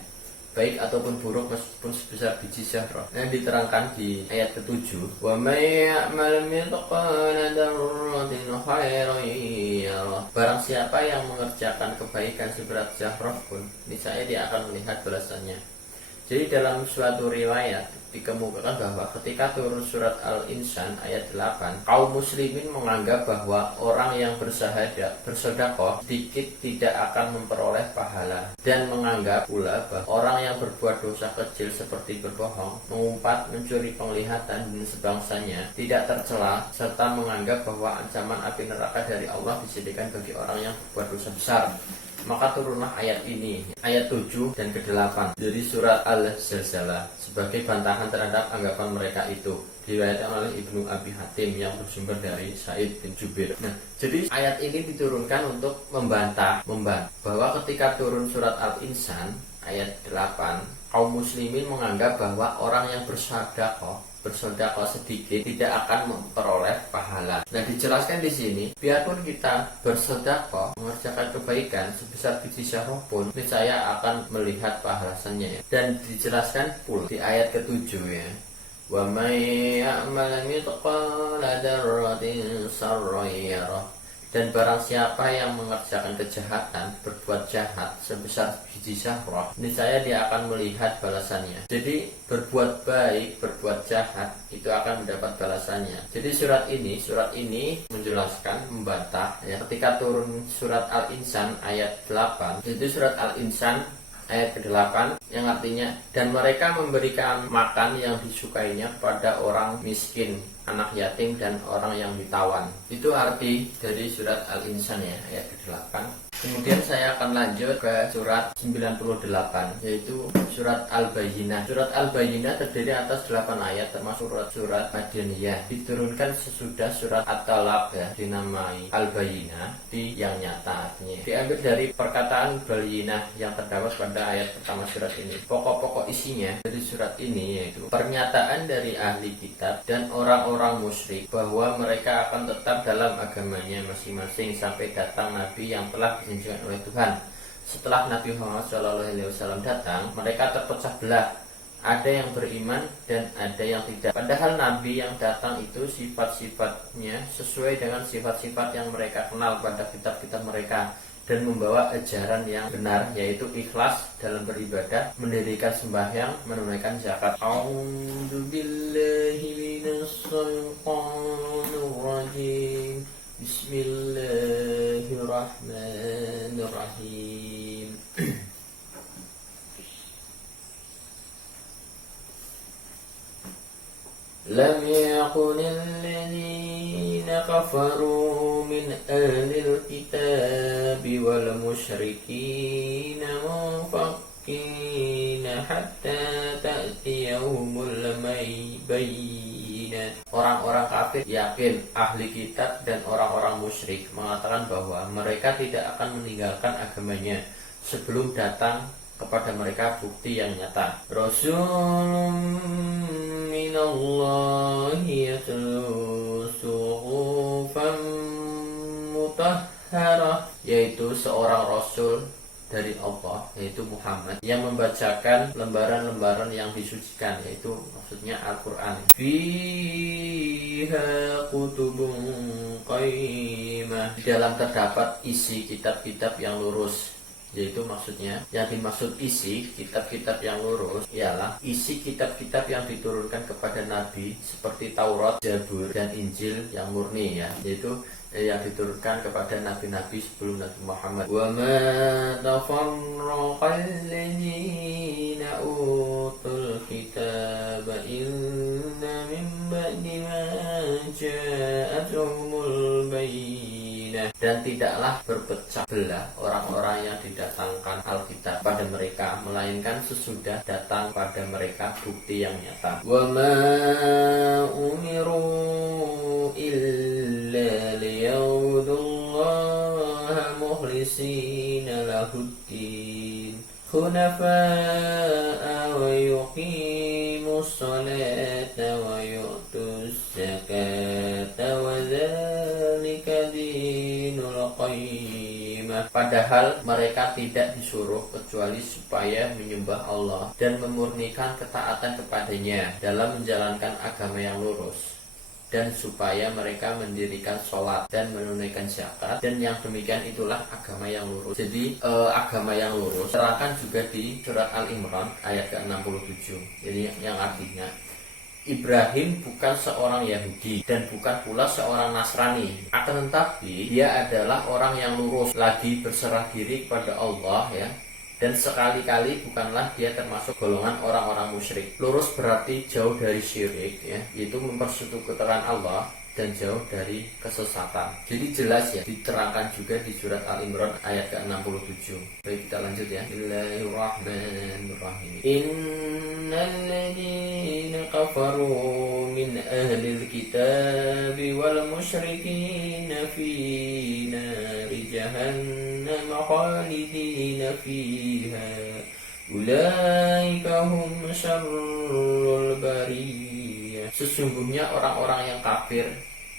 baik ataupun buruk meskipun sebesar biji zarrah. Yang diterangkan di ayat ke-7, wa may ya'mal mithqala dzarratin khairan yarah. Barang siapa yang mengerjakan kebaikan seberat zarrah pun, niscaya dia akan melihat balasannya. Jadi dalam suatu riwayat dikemukakan bahwa ketika turun surat Al-Insan ayat 8, kaum muslimin menganggap bahwa orang yang bersedekah sedikit tidak akan memperoleh pahala, dan menganggap pula bahwa orang yang berbuat dosa kecil seperti berbohong, mengumpat, mencuri penglihatan dan sebangsanya tidak tercela, serta menganggap bahwa ancaman api neraka dari Allah disediakan bagi orang yang berbuat dosa besar. maka turunlah ayat ini, ayat 7 dan ke-8 dari surat Al-Zalzalah sebagai bantahan terhadap anggapan mereka itu, diriwayatkan oleh Ibnu Abi Hatim yang bersumber dari Sa'id bin Jubair. Nah, jadi ayat ini diturunkan untuk membantah bahwa ketika turun surat Al-Insan ayat 8, kaum muslimin menganggap bahwa orang yang bersedekah sedikit tidak akan memperoleh pahala. Nah, dijelaskan di sini, biarpun kita bersedekah mengerjakan kebaikan sebesar biji syarah pun, niscaya akan melihat pahalanya. Dan dijelaskan pula di ayat ke-7 ya. Wa may ya'mal mithqala dzarratin sarran yarah. Dan barang siapa yang mengerjakan kejahatan, berbuat jahat sebesar biji syarah, niscaya dia akan melihat balasannya. Jadi berbuat baik, berbuat jahat itu akan mendapat balasannya. Jadi surat ini menjelaskan, membantah ya. Ketika turun surat Al-Insan ayat 8, itu surat Al-Insan ayat ke-8 yang artinya, dan mereka memberikan makan yang disukainya pada orang miskin, anak yatim, dan orang yang ditawan. Itu arti dari surat Al-Insan ya, ayat ke-8. Kemudian saya akan lanjut ke surat 98, yaitu surat Al-Bayyinah. Surat Al-Bayyinah terdiri atas 8 ayat termasuk surat Madaniyah. Diturunkan sesudah surat At-Talaq ya, dinamai Al-Bayyinah, di yang nyata artinya. Diambil dari perkataan Bayyinah yang terdapat pada ayat pertama surat ini. Pokok-pokok isinya dari surat ini yaitu pernyataan dari ahli kitab dan orang-orang musyrik bahwa mereka akan tetap dalam agamanya masing-masing sampai datang Nabi yang telah dijanjikan oleh Tuhan. Setelah Nabi Muhammad SAW datang, mereka terpecah belah. Ada yang beriman dan ada yang tidak. Padahal Nabi yang datang itu sifat-sifatnya sesuai dengan sifat-sifat yang mereka kenal pada kitab-kitab mereka, dan membawa ajaran yang benar, yaitu ikhlas dalam beribadah, mendirikan sembahyang, menunaikan zakat. A'udzubillahi minasyaitonir rajim. Bismillahirrahmanirrahim. Lam yakunil ladzina kafaru min ahlil kitabi wal musyrikina munfakkina hatta ta'tiyahumul bayyinah. Orang-orang kafir yakin, ahli kitab dan orang-orang musyrik mengatakan bahwa mereka tidak akan meninggalkan agamanya sebelum datang kepada mereka bukti yang nyata. Rasulun minallahi yatlu suhufan mutahharah, yaitu seorang rasul dari Allah, yaitu Muhammad, yang membacakan lembaran-lembaran yang disucikan, yaitu maksudnya Al-Quran. Fiha kutubun qayyimah, di dalam terdapat isi kitab-kitab yang lurus, yaitu maksudnya yang dimaksud isi kitab-kitab yang lurus ialah isi kitab-kitab yang diturunkan kepada Nabi seperti Taurat, Zabur, dan Injil yang murni ya, yaitu yang diturunkan kepada nabi-nabi sebelum Nabi Muhammad. Wa ma tafarraqal ladzina utul kitaba illa min ba'di ma ja'atuhumul bayyinah, dan tidaklah berpecah belah orang-orang yang didatangkan Alkitab pada mereka melainkan sesudah datang pada mereka bukti yang nyata. Wa ma umiru illa liya'budullaha mukhlisina lahuddin hunafa'a wa yuqimus salata wa yu'tus zakata wa dzalika dinul qayyimah. Padahal mereka tidak disuruh kecuali supaya menyembah Allah dan memurnikan ketaatan kepadanya dalam menjalankan agama yang lurus, dan supaya mereka mendirikan sholat dan menunaikan zakat, dan yang demikian itulah agama yang lurus. Jadi agama yang lurus terangkan juga di surat Al-Imran ayat ke-67. Jadi yang artinya Ibrahim bukan seorang Yahudi dan bukan pula seorang Nasrani, akan tetapi dia adalah orang yang lurus, lagi berserah diri kepada Allah ya, dan sekali-kali bukanlah dia termasuk golongan orang-orang musyrik. Lurus berarti jauh dari syirik ya, yaitu mempersekutukan Allah dan jauh dari kesesatan. Jadi jelas ya, diterangkan juga di surat Al-Imran ayat ke-67. Baik, kita lanjut ya. Bismillahirrahmanirrahim. Innal ladzina kafaru min ahlil kitabi wal musyrikin fi nari jahannam khalidina fiha ulaika hum syarrul bariyah. Sesungguhnya orang-orang yang kafir,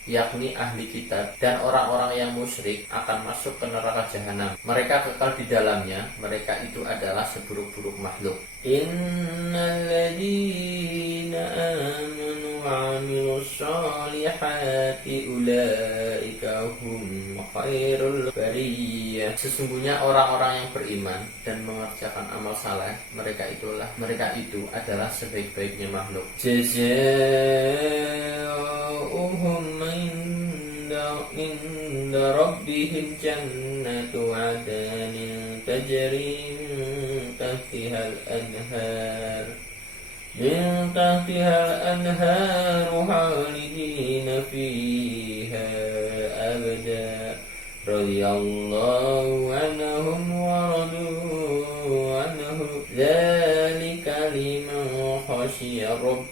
yakni ahli kitab dan orang-orang yang musyrik, akan masuk ke neraka jahanam. Mereka kekal di dalamnya. Mereka itu adalah seburuk-buruk makhluk. Innal ladzina amanu wa 'amilus shalihati ulaika hum khairul bariyah. Sesungguhnya orang-orang yang beriman dan mengerjakan amal saleh, mereka itu adalah sebaik-baiknya makhluk. Jazaohum inda rabbihim jannatu 'adnin tajri min tahtihal anhar khalidina fiha abada radiyallahu anhum wa radu anhu dzalika liman khasyiya rabbah.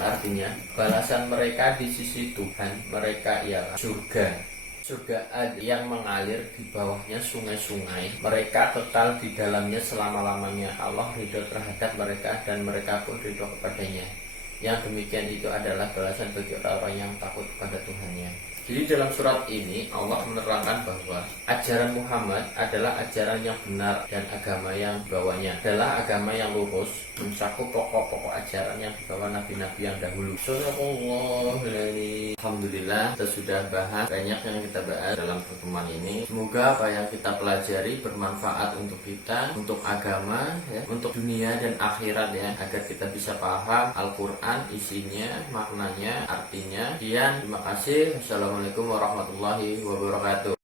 Artinya, balasan mereka di sisi Tuhan mereka ialah surga yang mengalir di bawahnya sungai-sungai. Mereka kekal di dalamnya selama-lamanya. Allah ridho terhadap mereka dan mereka pun ridho kepadanya. Yang demikian itu adalah balasan bagi orang-orang yang takut kepada Tuhannya. Jadi dalam surat ini Allah menerangkan bahwa ajaran Muhammad adalah ajaran yang benar dan agama yang dibawanya adalah agama yang lurus, mencakup pokok-pokok ajaran yang dibawa nabi-nabi yang dahulu. Alhamdulillah, kita sudah bahas banyak yang kita bahas dalam pertemuan ini. Semoga apa yang kita pelajari bermanfaat untuk kita, untuk agama, ya, untuk dunia dan akhirat ya, agar kita bisa paham Al-Quran, isinya, maknanya, artinya. Sekian, terima kasih. Wassalamualaikum warahmatullahi wabarakatuh.